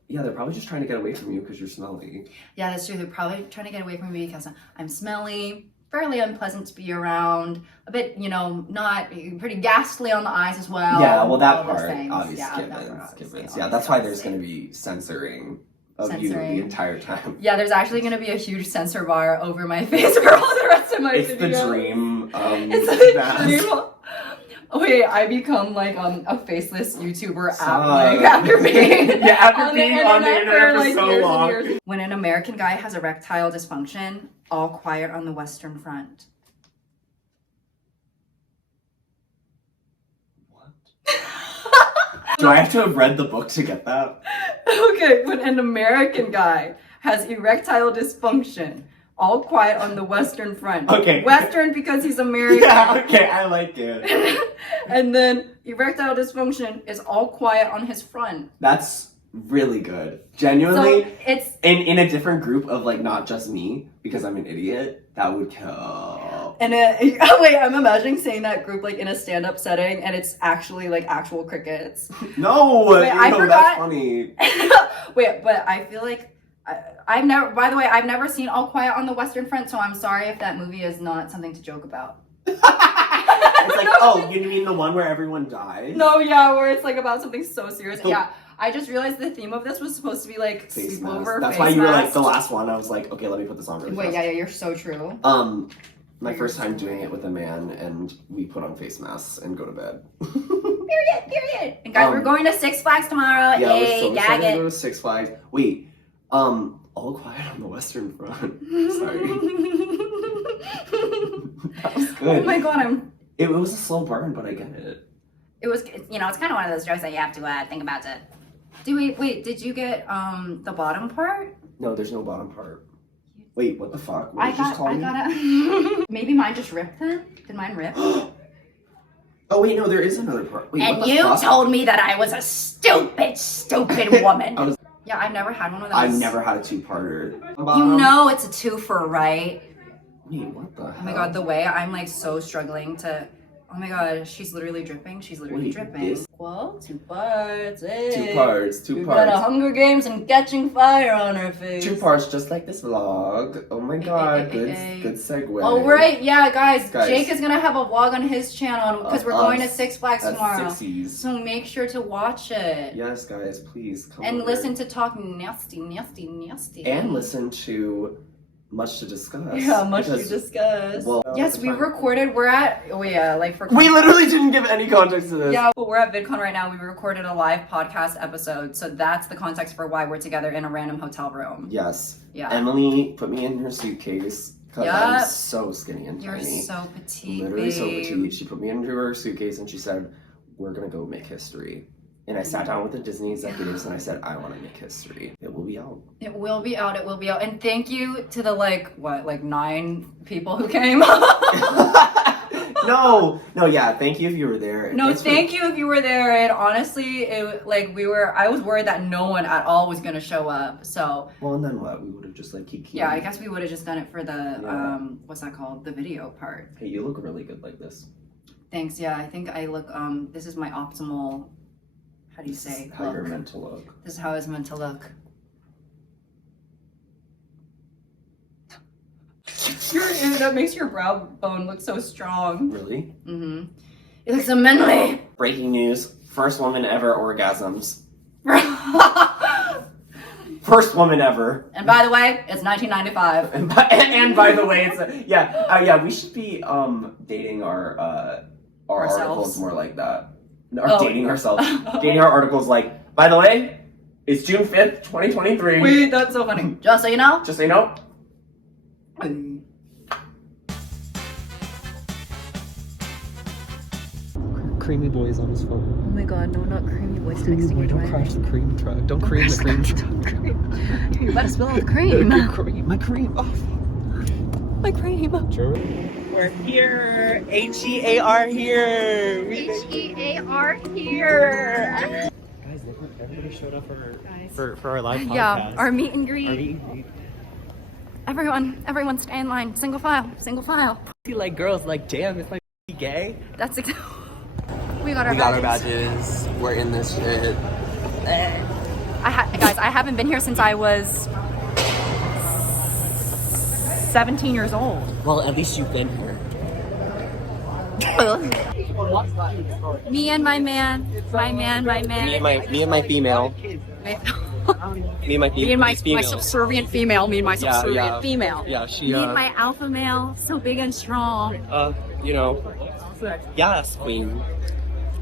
yeah, they're probably just trying to get away from you because you're smelly. Yeah, that's true. They're probably trying to get away from me because I'm smelly, fairly unpleasant to be around, a bit, not pretty ghastly on the eyes as well. Yeah, well that all those part, things. obviously, Yeah, that part, obviously, givens. Yeah, that's why there's obviously. going to be censoring of you Censoring. the entire time. Yeah, there's actually going to be a huge censor bar over my face for all the rest of my It's videos. the dream. It's the mask. dream. Oh wait, I become like a faceless YouTuber Stop. after being After being on the internet for so years and long. years. When an American guy has erectile dysfunction, all quiet on the Western Front. Do I have to have read the book to get that? Okay, when an American guy has erectile dysfunction, all quiet on the Western Front. Okay. Western because he's American. Yeah, okay, I like it. And then erectile dysfunction is all quiet on his front. That's really good. Genuinely, So it's in a different group of like not just me, because I'm an idiot, that would kill. and oh wait, I'm imagining saying that group like in a stand-up setting, and it's actually like actual crickets. No, Wait, I that's forgot. funny. Wait, but I feel like I've never. By the way, I've never seen All Quiet on the Western Front, so I'm sorry if that movie is not something to joke about. It's like, oh, you mean the one where everyone dies? No, yeah, where it's like about something so serious. Oh. Yeah, I just realized the theme of this was supposed to be like Face sleepover. mask. That's face why you were like mask. the last one. I was like, okay, let me put this on really Wait, fast. yeah, you're so true. My You're first so time doing right. it with a man, and we put on face masks and go to bed. Period. And guys, we're going to Six Flags tomorrow. Yeah, Hey, we're so gag excited to it. go to Six Flags. Wait, all quiet on the Western Front. Sorry. That was good. Oh my god, It was a slow burn, but I get it. It was, it's kind of one of those jokes that you have to think about it. Wait, did you get the bottom part? No, there's no bottom part. Wait, what the fuck? What I did you just call me? gotta. Maybe mine just ripped then? Did mine rip? Oh wait, no, there is another part. Wait, And what the you fuck? told me that I was a stupid woman. I was- Yeah, I've never had one of those. I've never had a two-parter. You know it's a twofer, right? Wait, what the hell? Oh my god, the way I'm like so struggling to. Oh my god, she's literally dripping. She's literally dripping. This... Well, 2 parts. Hey. 2 parts. 2 We've parts. got a Hunger Games and Catching Fire on our face. 2 parts, just like this vlog. Oh my god, good segue. Oh right, yeah, guys. Jake is gonna have a vlog on his channel because we're going to Six Flags tomorrow. So make sure to watch it. Yes, guys, please come and over. Listen to Talk Nasty. And listen to Much to Discuss. Yeah, Much to Discuss. Well, yes, we recorded. We're at. Oh yeah, like for. We literally didn't give any context to this. Yeah, but we're at VidCon right now. We recorded a live podcast episode, so that's the context for why we're together in a random hotel room. Yes. Yeah. Emily put me in her suitcase because I'm so skinny and tiny. You're so petite. Literally so babe. petite. She put me into her suitcase and she said, "We're gonna go make history." And I sat down with the Disney executives and I said, I want to make history. It will be out. It will be out. It will be out. And thank you to the 9 people who came. No, yeah. Thank you if you were there. No, thank you if you were there. And honestly, I was worried that no one at all was gonna show up. So. Well, and then what? We would have just keep. Yeah, I guess we would have just done it for the what's that called? The video part. Hey, you look really good like this. Thanks. Yeah, I think I look. This is my optimal. How do you say? How you're meant to look. This is how it's meant to look. That makes your brow bone look so strong. Really? Mm-hmm. It looks so manly. Breaking news: first woman ever orgasms. First woman ever. And by the way, it's 1995. And by the way, it's we should be dating our articles more like that. Or dating ourselves. Dating our articles like, by the way, it's June 5th, 2023. Wait, that's so funny. Just so you know. Just so you know. Creamy boy's on his phone. Oh my god, no, not creamy boys Creamy texting boy, you. don't crash the cream truck. Don't cream the cream truck. You better spill all the cream. My cream. Oh. My cream. We're here. H-E-A-R here. H-E-A-R here. Guys, everybody showed up for our live podcast. Yeah, our meet and greet. Our meet and greet. Everyone stay in line. Single file. See, girls, damn, it's gay. That's we got our badges. We're in this shit. Guys, I haven't been here since I was 17 years old. Well, at least you've been here. Me and my man. Me and my female. Me and my subservient female. Me and my subservient female. Yeah, she. Me and my alpha male, so big and strong. Yes, queen.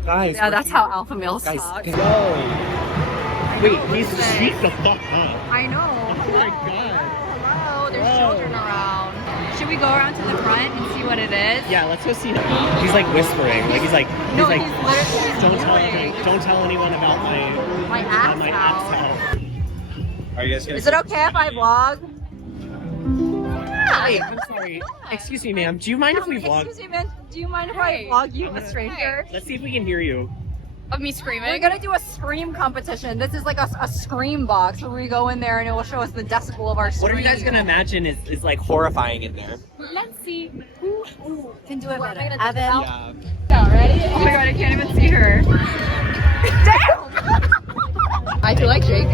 Guys. Yeah, that's how alpha males talk. Whoa. Wait, he's shut the fuck up. I know. Oh my god. Hello, there's children around. Should we go around to the front and see what it is? Yeah, let's go see him. He's whispering. He's literally don't tell anyone about my ass out. Are you guys gonna? Is it okay if I vlog? Hey, I'm sorry. Excuse me, ma'am. Do you mind if we vlog? Excuse me, man. Do you mind if I vlog you, a stranger? Let's see if we can hear you. Of me screaming? We're gonna do a scream competition. This is like a scream box where we go in there and it will show us the decibel of our scream. What are you guys gonna imagine is horrifying in there? Let's see. Who can do it better? Evan? Yeah. Ready? Oh my god, I can't even see her. Damn! I feel like Jake.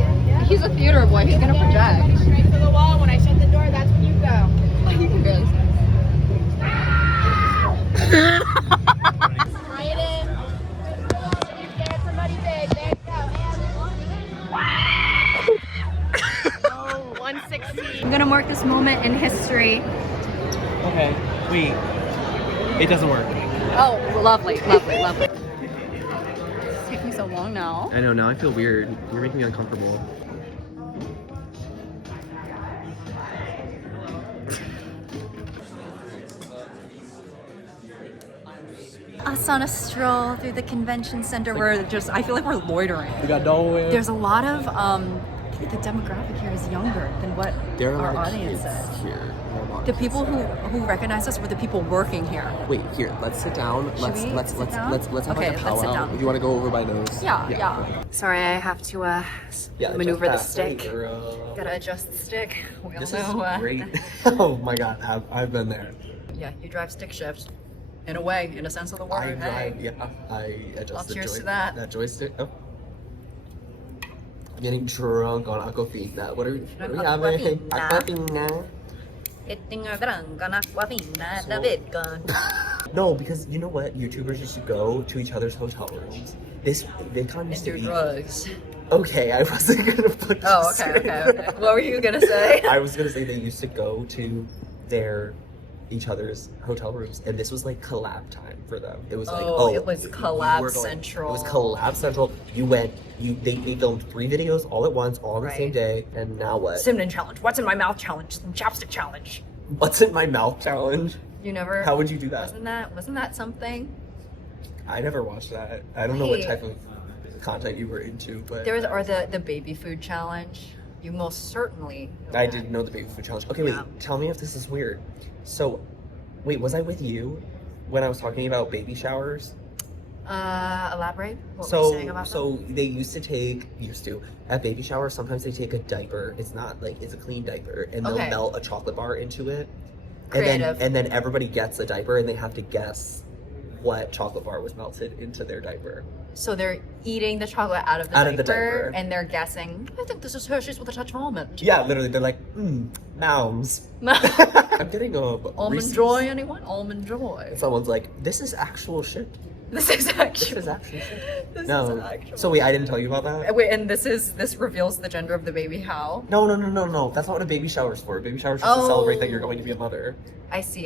He's a theater boy. He's gonna project. Straight to the wall. When I shut the door, that's when you go. Try it in. You're scared somebody big. There you go. And 160. I'm gonna mark this moment in history. Okay. Wait. It doesn't work. Oh, lovely. It's taking so long now. I know. Now I feel weird. You're making me uncomfortable. Us on a stroll through the convention center. I feel like we're loitering. We got nowhere. There's a lot of the demographic here is younger than what There are a our lot of audience kids is. here. There are a lot of The kids people here. who recognize us were the people working here. Wait, here. Let's sit down. Let's we sit down? have Okay, like a let's powwow. sit down. Do you want to go over my nose? Yeah. Sorry, I have to maneuver the stick. Gotta adjust the stick. We all This know, is great. Oh my god, I've been there. Yeah, you drive stick shift. In a way, in a sense of the word. I Hey. drive, yeah. I adjust Well, the cheers to that. joystick. Oh. Getting drunk on Aquafina. What are we Drunk on having? Aquafina. Aquafina. No, because you know what? YouTubers used to go to each other's hotel rooms. This VidCon used to Do be. drugs. Okay, I wasn't gonna put. Oh, this okay. What were you gonna say? I was gonna say they used to go to each other's hotel rooms, and this was like collab time for them. It was like, it was you collab were going- central. It was collab central. They filmed 3 videos all at once, all on the same Right. day, and now what? Cinnamon challenge. What's in my mouth challenge? Some chapstick challenge. What's in my mouth challenge? You never. How would you do that? Wasn't that something? I never watched that. I don't know what Hey. type of content you were into, but There was the baby food challenge. You most certainly. know I that. didn't know the baby food challenge. Okay, Yeah. wait. Tell me if this is weird. So, wait, was I with you when I was talking about baby showers? Elaborate. What were you saying about So they used to at baby showers. Sometimes they take a diaper. It's not like it's a clean diaper, and they'll Okay. melt a chocolate bar into it. Creative. And then everybody gets a diaper, and they have to guess what chocolate bar was melted into their diaper. So they're eating the chocolate out of the diaper, and they're guessing. I think this is Hershey's with a touch of almond. Yeah, literally, they're like, mounds. I'm getting a Almond Reese's. Joy, anyone? Almond Joy. Someone's like, this is actual shit. This is actually. This is actual shit. This No. is actual. So wait, I didn't tell you about that? Wait, and this reveals the gender of the baby. How? No. That's not what a baby shower's for. A baby shower's just to celebrate that you're going to be a mother. I see.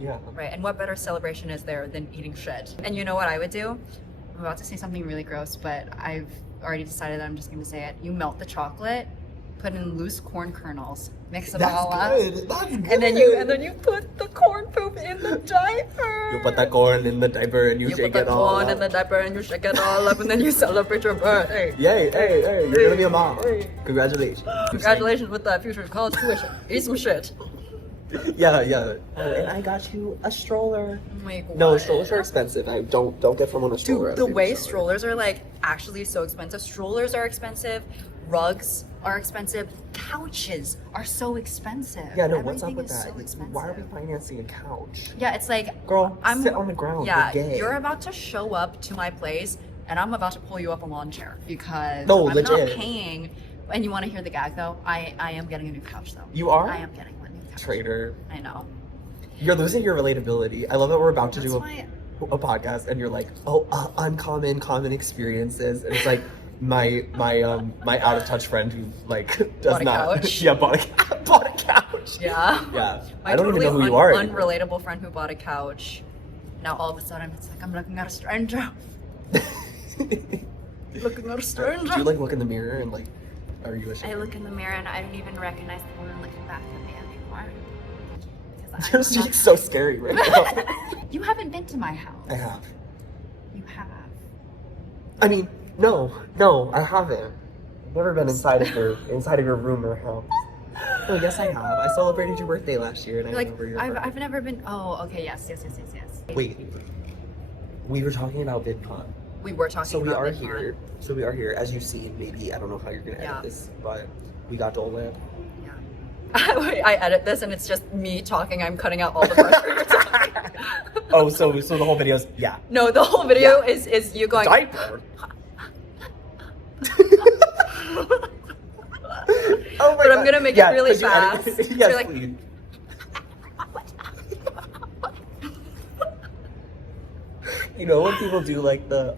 Yeah. Right, and what better celebration is there than eating shit? And you know what I would do? I'm about to say something really gross, but I've already decided that I'm just going to say it. You melt the chocolate, put in loose corn kernels, mix it all up, That's good. and then you put the corn poop in the diaper. You put that corn in the diaper and you You shake put it the all corn up. in the diaper and you shake it all up, and then you celebrate your birthday. Yay, hey, you're gonna be a mom. Hey. Congratulations. Congratulations with that future college tuition. Eat some shit. Yeah. Oh, and I got you a stroller. Like, No, what? strollers are expensive. I don't get someone a stroller. Dude, at a the baby way shower. strollers are like actually so expensive. Strollers are expensive. Rugs are expensive. Couches are so expensive. Yeah, no, what's up Everything with is that? so expensive. Why are we financing a couch? Yeah, it's like Girl, sit on the ground. Yeah, You're gay. you're about to show up to my place, and I'm about to pull you up a lawn chair because No, I'm not legit. paying. And you want to hear the gag though? I am getting a new couch though. You are? I am getting a new couch. Traitor. I know. You're losing your relatability. I love that we're about to That's do why. a podcast and you're like, uncommon, common experiences. And it's like my out of touch friend who like does Bought a not. couch. Yeah, bought a couch. Yeah. Yeah. My I don't even totally know who you are. anymore. Unrelatable friend who bought a couch. Now all of a sudden it's like I'm looking at a stranger. Looking at a stranger. Do you like look in the mirror and like, are you I ashamed? look in the mirror and I don't even recognize the woman looking back at me anymore. Because You're just so scary right now. You haven't been to my house. I have. You have. I mean, no, I haven't. I've never been inside of your room or house. Oh, yes, I have. I celebrated your birthday last year, and I Like remember your I've never been. Oh, okay. Yes. Wait, we were talking about VidCon. We were talking So we about are VidCon. here. So we are here. As you've seen, maybe I don't know how you're gonna edit Yeah. this, but we got Dole Whip. Wait, I edit this and it's just me talking. I'm cutting out all the parts where you're talking. Oh, so the whole video's yeah. No, the whole video is you going. Diaper. Oh my But I'm God. gonna make Yeah, it really 'cause you edit- fast. So yes, you're like- please. You know when people do like the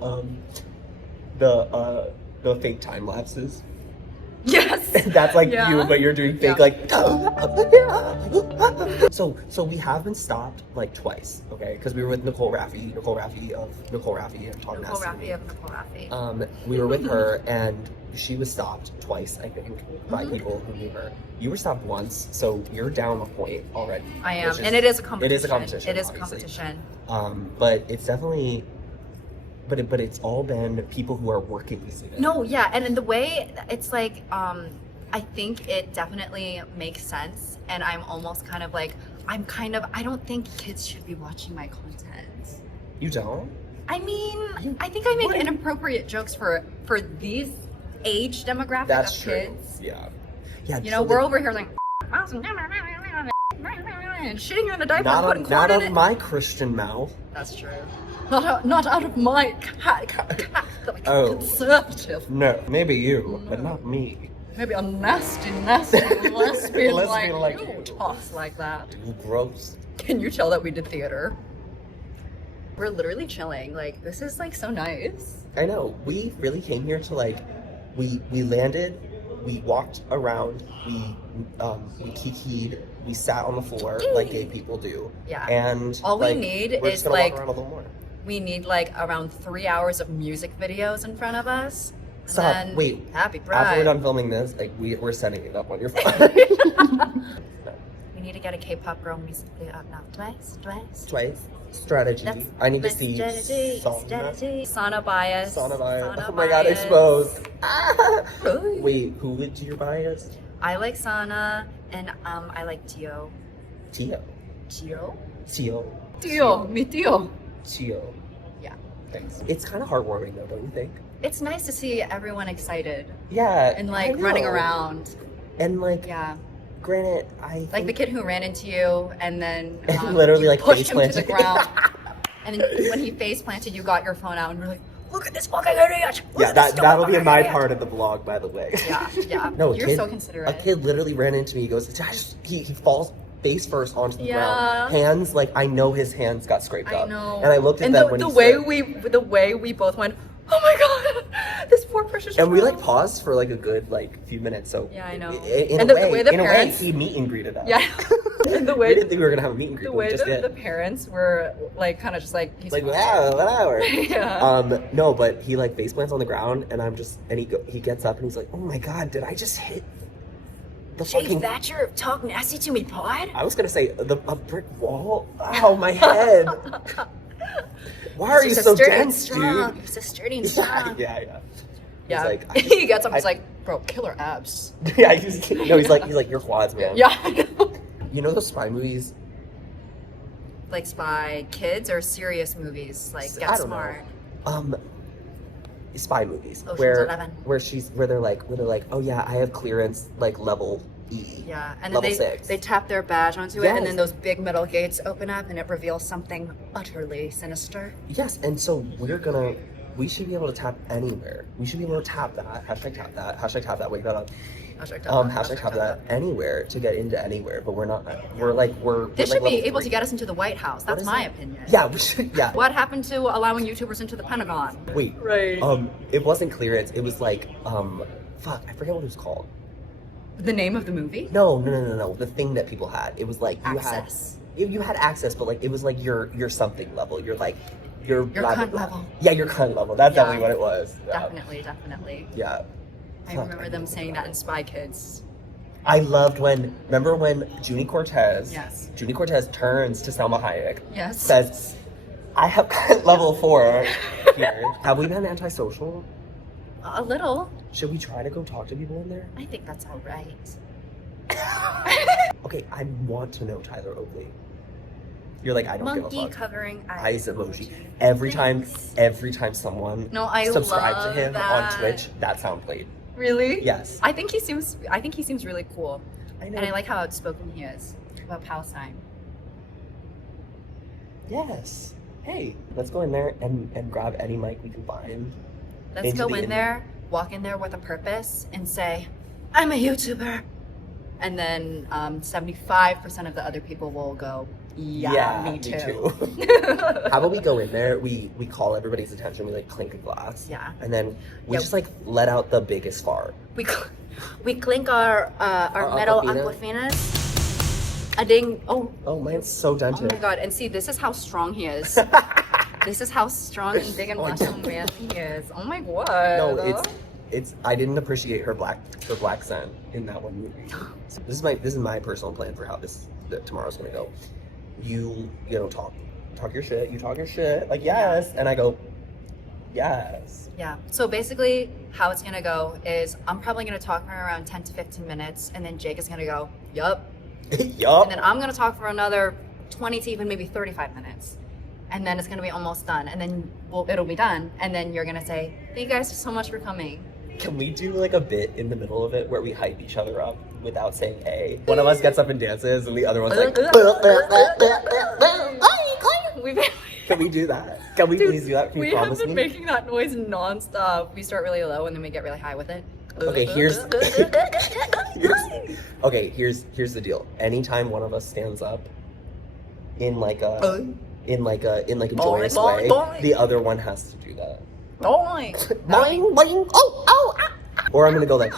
fake time lapses? Yes. That's like Yeah. you, but you're doing fake Yeah. like. So we have been stopped like twice, okay? Because we were with Nicole Raffi and Talk Nicole Nasty. Raffi of Nicole Raffi. We were with her and she was stopped twice, I think, by Mhm. people who knew her. You were stopped once, so you're down a point already. I am, which and it is a competition. It is a competition. It is a obviously. competition. But it's definitely but it's all been people who are working these events. No, yeah, and in the way it's like, I think it definitely makes sense, and I'm almost kind of like, I don't think kids should be watching my content. You don't? I mean, I think I make inappropriate jokes for these age demographic That's of true. kids. Yeah. Yeah. You know, we're over here like, and shitting you in the diaper and putting corn not in out it. of my Christian mouth. That's true. Not out of my Catholic Oh. conservative. No, maybe you, but not me. Maybe a nasty lesbian Lesbian like like you you. talks like that. Ooh, gross. Can you tell that we did theater? We're literally chilling. Like, this is like so nice. I know. We really came here to like, we landed, we walked around, we kikied, we sat on the floor like gay people do. Yeah. And all we like, need we're is just gonna like, walk around a little more. we need like around 3 hours of music videos in front of us. And Stop. then Wait. Happy After we're Pride. done filming this, like we're setting it up on your phone. We need to get a K-pop girl music video up now. Twice. Strategy. That's I need to my see strategy. Sauna bias. Sauna bias. Sauna Oh my god, bias. exposed. Ah! Ooh. Wait, who would do your bias? I like sauna, and I like Tio. Tio. Tio? Tio. Mi Tio. Tio. Yeah. Thanks. It's kind of heartwarming though, don't you think? It's nice to see everyone excited Yeah. and I like running know. around. And like, Yeah. granted, I Like think the kid who ran into you and then And literally, you like, pushed him to the face-planted. ground. And then when he face planted, you got your phone out and you're like, look at this fucking idiot. Look yeah, at this that'll be in my idiot." part of the vlog, by the way. Yeah, yeah. No, a You're kid, so considerate. A kid literally ran into me. He goes, he falls face first onto the Yeah. ground. Hands, like I know his hands got scraped I up. know. And I looked at and them the, when the he way slipped. the way we both went, oh my god, this poor precious And we like child." paused for like a good like few minutes. So Yeah, I know. In And a the way, way the in parents- a way, he meet and greeted us. Yeah. And the We way didn't think we were gonna have a meet and greet. the but we way just the did. parents were like kind of just like he's Like fine. wow, whatever. Yeah. No, but he like face plants on the ground, and he gets up and he's like, oh my god, did I just hit the fucking? Thatcher talk nasty to me, pod. I was gonna say a brick wall. Ow, my head. Why are you so dense, dude? He's a sturdy and Yeah, strong. yeah. Yeah. He's like, He gets up. He's like, bro, killer abs. yeah. He's like your quads, man. Yeah. I know. You know those spy movies? Like spy kids or serious movies like I Get don't know. Smart. Spy movies Ocean's where 11. where they're like, oh yeah, I have clearance like level E. Yeah, and then Level 6. they tap their badge onto it, and Yes. then those big metal gates open up, and it reveals something utterly sinister. Yes, and so we should be able to tap anywhere. We should be able to tap that. Hashtag tap that. Hashtag tap that. Wake that up. Hashtag tap that anywhere to get into anywhere, but we're not. We're This should like be level able to 3. get us into the White House. That's is my it? opinion. Yeah, we should. Yeah. What happened to allowing YouTubers into the Pentagon? Wait. Right. It wasn't clearance. It was like fuck. I forget what it was called. The name of the movie? No. The thing that people had. It was like you Access. had. You had access, but like it was like your something level. You're like your blah, blah, cunt blah. level. Yeah, your cunt level. That's Yeah. definitely what it was. Yeah. Definitely. Yeah. I Fuck, remember them saying that in Spy Kids. I loved remember when Junie Cortez Yes. turns to Salma Hayek, Yes. says, I have cunt level 4 here. Have we been antisocial? A little. Should we try to go talk to people in there? I think that's all right. Okay, I want to know Tyler Oakley. You're like, I don't Monkey give a fuck. covering Eyes emoji. Every time someone No, I subscribed to love him that. on Twitch, that sound played. Really? Yes. I think he seems really cool. I know. And I like how outspoken he is about Palestine. Yes. Hey, let's go in there and grab any mic we can find. Let's Into go the in there, walk in there with a purpose, and say, I'm a YouTuber. And then 75% of the other people will go, yeah, me too. How about we go in there, we call everybody's attention, we like clink a glass. Yeah. And then we Yeah. just like let out the biggest fart. We clink our metal Aquafina. Aquafinas. A ding. Oh Mine's so my dented. god. And see, this is how strong he is. This is how strong and big and muscle man he is. Oh my god. No, it's I didn't appreciate her black scent in that one movie. So this is my personal plan for how tomorrow's gonna go. You know, talk your shit, you talk your shit, like yes, and I go, Yes. Yeah. So basically, how it's gonna go is I'm probably gonna talk for around 10 to 15 minutes, and then Jake is gonna go, yup. Yup. And then I'm gonna talk for another 20 to even maybe 35 minutes. And then it's gonna be almost done. And then it'll be done. And then you're gonna say, thank you guys so much for coming. Can we do like a bit in the middle of it where we hype each other up without saying A? One of us gets up and dances and the other one's like, can we do that? Can we please do that? Can you We have promise been me? making that noise nonstop. We start really low and then we get really high with it. Okay, here's the deal. Anytime one of us stands up in like a joyous way, the other one has to do that. Boing. Boing, boing, oh, oh, ah. Or I'm gonna go like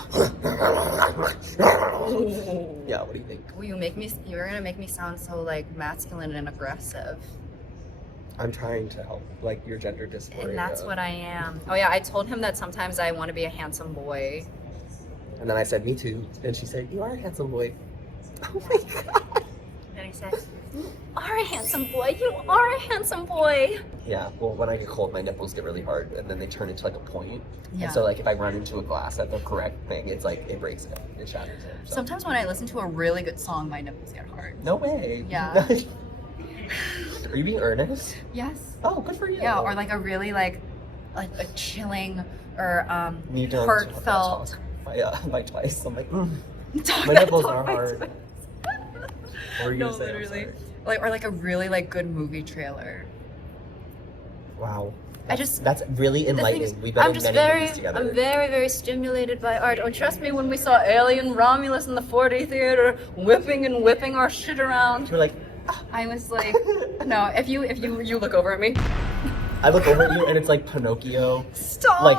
yeah, what do you think? Will you're gonna make me sound so like masculine and aggressive. I'm trying to help like your gender dysphoria. And that's what I am. Oh yeah, I told him that sometimes I want to be a handsome boy. And then I said, me too. And she said, you are a handsome boy. Oh my god. And he said, you are a handsome boy. You are a handsome boy. Yeah, well, when I get cold, my nipples get really hard, and then they turn into like a point. Yeah. And so, like, if I run into a glass at the correct thing, it's like, it breaks it. It shatters it. So. Sometimes when I listen to a really good song, my nipples get hard. No way. Yeah. Are you being earnest? Yes. Oh, good for you. Yeah, or like a really like a chilling or Me don't heartfelt. By twice. I'm like, Talk my nipples talk are by hard. twice. What were you No, gonna say? I'm literally. sorry. Like or like a really like good movie trailer. Wow. I just That's really the thing enlightening. is, We've been in many movies together. I'm very, very stimulated by art. Oh, trust me, when we saw Alien Romulus in the 4D theater, whipping and whipping our shit around, You're like, I was like, no. If you look over at me, I look over at you and it's like Pinocchio. stop. Like,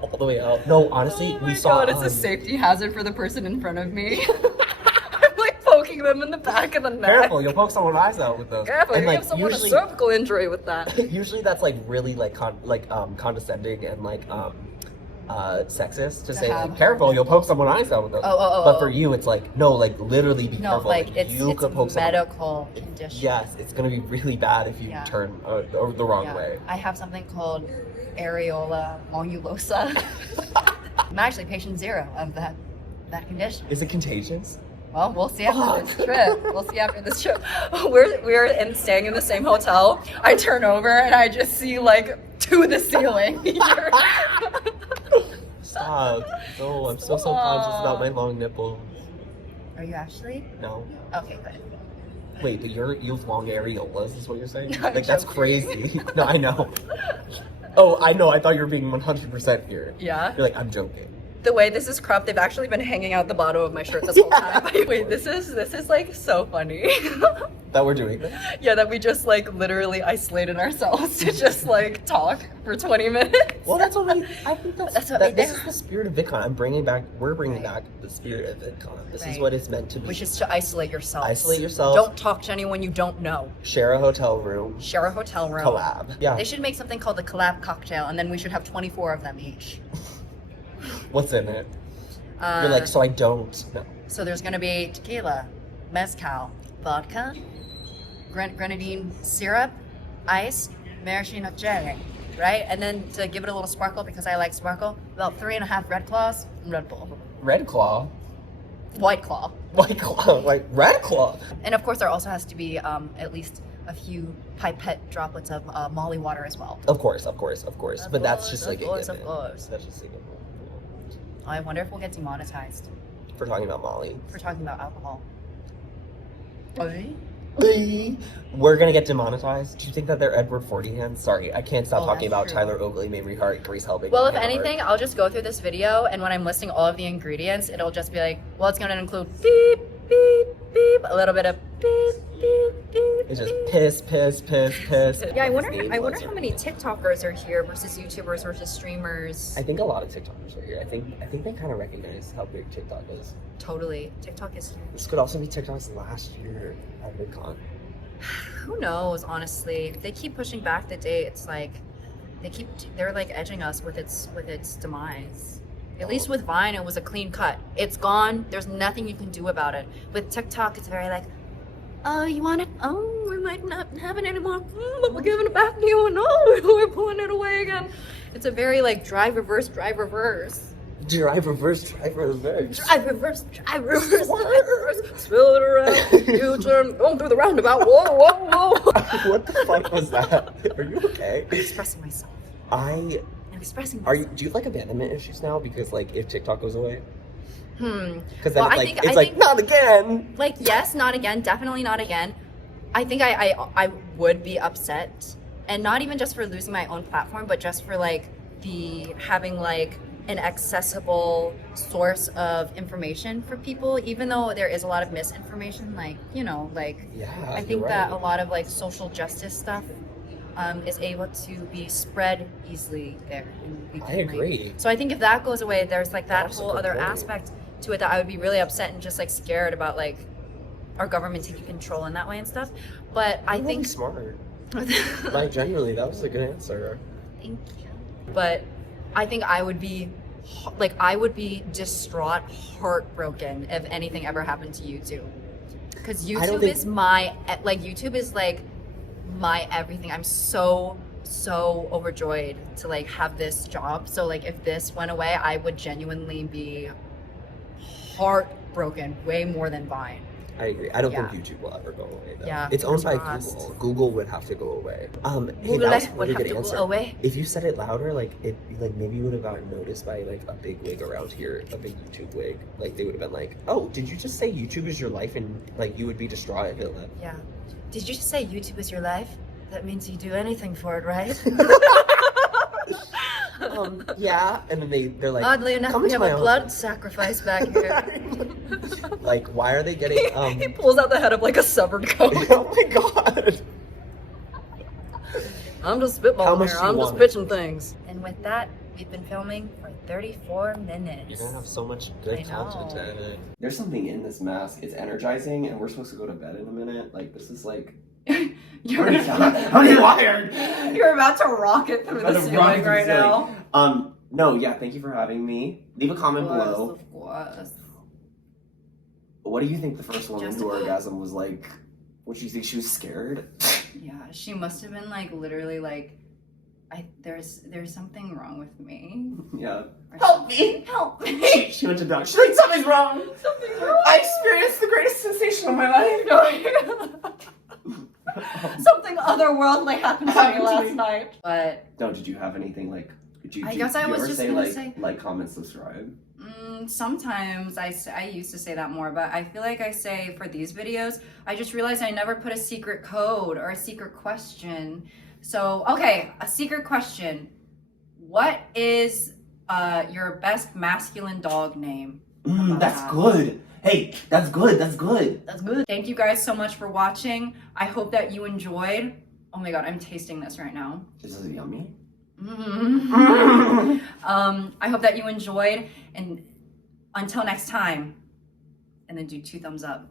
all the way out. No, honestly, Oh we my saw. God, it's a safety hazard for the person in front of me. I'm like poking them in the back of the neck. Careful, you'll poke someone's eyes out with those. Careful, And, you like, give someone usually, a cervical injury with that. usually that's like really like condescending and like sexist to say have- like, careful, you'll poke someone's eyes out with those. But for you, it's like no, like literally be No, careful. like it's you could poke someone. medical condition. Yes, it's gonna be really bad if you Yeah. turn the wrong Yeah. way. I have something called areola longulosa. I'm actually patient zero of that condition. Is it contagious? Well, we'll see after this trip. We'll see after this trip. We're staying in the same hotel. I turn over and I just see like to the ceiling. Stop. No, I'm so self-conscious about my long nipples. Are you actually? No. Okay, good. Wait, but you have long areolas, is what you're saying? I'm Like, that's joking. crazy. No, I know. Oh, I know. I thought you were being 100% here. Yeah. You're like, I'm joking. The way this is cropped, they've actually been hanging out the bottom of my shirt this whole time. Wait, this is like so funny. That we're doing this? Yeah, that we just like literally isolated ourselves to just like talk for 20 minutes. Well, that's what I think That's what we this do. is the spirit of VidCon. We're bringing back the spirit of VidCon. This is Right. what it's meant to be. Which is to isolate yourself. Isolate yourself. Don't talk to anyone you don't know. Share a hotel room. Share a hotel room. Collab. Yeah. They should make something called the Collab cocktail, and then we should have 24 of them each. What's in it? You're like, so I don't know. So there's gonna be tequila, mezcal, vodka, grenadine syrup, ice, maraschino cherry, right? And then to give it a little sparkle, because I like sparkle, about 3.5 Red Claws and Red Bull. Red Claw. White Claw. White Claw. Like, Red Claw. And of course there also has to be at least a few pipette droplets of Molly water as well. Of course. But that's just like Of course. a given. That's just a given. I wonder if we'll get demonetized For talking about Molly. for talking about alcohol. We're gonna get demonetized. Do you think that they're Edward Forty hands? Sorry, I can't stop Oh, talking that's about true. Tyler Oakley, Mamrie Hart, Grace Helbig. Well, if and Hannah anything, Hart. I'll just go through this video, and when I'm listing all of the ingredients, it'll just be like, well, it's going to include beep, beep, beep, a little bit of beep, beep, beep. It's just piss. Yeah, I Like wonder his name how was many TikTokers are here versus YouTubers versus streamers. I think a lot of TikTokers are here. I think they kind of recognize how big TikTok is. Totally. TikTok is huge. This could also be TikTok's last year at VidCon. Who knows, honestly. If they keep pushing back the date, it's like they're like edging us with its demise. At least with Vine, it was a clean cut. It's gone. There's nothing you can do about it. With TikTok, it's very like, You want it? Oh, we might not have it anymore, but we're giving it back to you, and we're pulling it away again. It's a very like drive reverse, drive reverse. Drive reverse, drive reverse. Drive reverse, drive reverse, drive reverse. Spill it around, you turn, going through the roundabout. Whoa, whoa, whoa. What the fuck was that? Are you okay? I'm expressing myself. I'm expressing myself. Are you? Do you have like abandonment issues now? Because like if TikTok goes away. Because then Well, it's like not again. Like, yes, not again. Definitely not again. I think I would be upset, and not even just for losing my own platform, but just for like having like an accessible source of information for people, even though there is a lot of misinformation, like, you know, like, Yeah, I think that a lot of like social justice stuff is able to be spread easily there. And we can, I agree. Like, so I think if that goes away, there's like that That's a whole good other point. aspect to it that I would be really upset and just like scared about, like our government taking control in that way and stuff. But I You're think really smart. Like genuinely, that was a good answer. Thank you. But I think I would be distraught, heartbroken if anything ever happened to YouTube. Because YouTube is YouTube is like my everything. I'm so overjoyed to like have this job. So like if this went away, I would genuinely be heartbroken, way more than Vine. I agree. I don't Yeah. think YouTube will ever go away though. Yeah, It's owned by fingers crossed. Google. Google would have to go away. Hey, Google that was a would really have good to answer. go away. If you said it louder, like maybe you would have gotten noticed by like a big wig around here, a big YouTube wig. Like they would have been like, "Oh, did you just say YouTube is your life?" And like you would be distraught if it left. Yeah. Did you just say YouTube is your life? That means you do anything for it, right? Yeah. And then they're like, Oddly enough, "Come we to have my a blood sacrifice back here. Like, why are they getting? He pulls out the head of like a severed goat. Oh my god. I'm just How spitballing much here. do you I'm just want? pitching things. And with that, we've been filming for 34 minutes. You're gonna have so much good I content to know. edit. There's something in this mask. It's energizing, and we're supposed to go to bed in a minute. Like, this is like. You're I'm wired. You're about to rocket through About the to ceiling rocket through the right ceiling. now. No, yeah, thank you for having me. Leave a comment below. Of course. What do you think the first woman Just- to orgasm was like? What do you think? She was scared? Yeah, she must have been like literally like, there's something wrong with me. Yeah. Or Help me! Help me! She went to doctor. She's like, something's wrong. Something's wrong. I experienced the greatest sensation of my life. Something otherworldly happened to me Happened to last me. night. But No, did you have anything like? I guess I did you was ever just say gonna like say- like, comment, subscribe? sometimes I used to say that more, but I feel like I say for these videos, I just realized I never put a secret code or a secret question. So, okay, a secret question. What is your best masculine dog name? That's that? good. Hey, that's good. That's good. That's good. Thank you guys so much for watching. I hope that you enjoyed. Oh my god, I'm tasting this right now. This is yummy. I hope that you enjoyed, and until next time, and then do 2 thumbs up.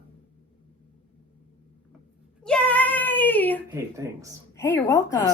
Yay! Hey, thanks. Hey, you're welcome.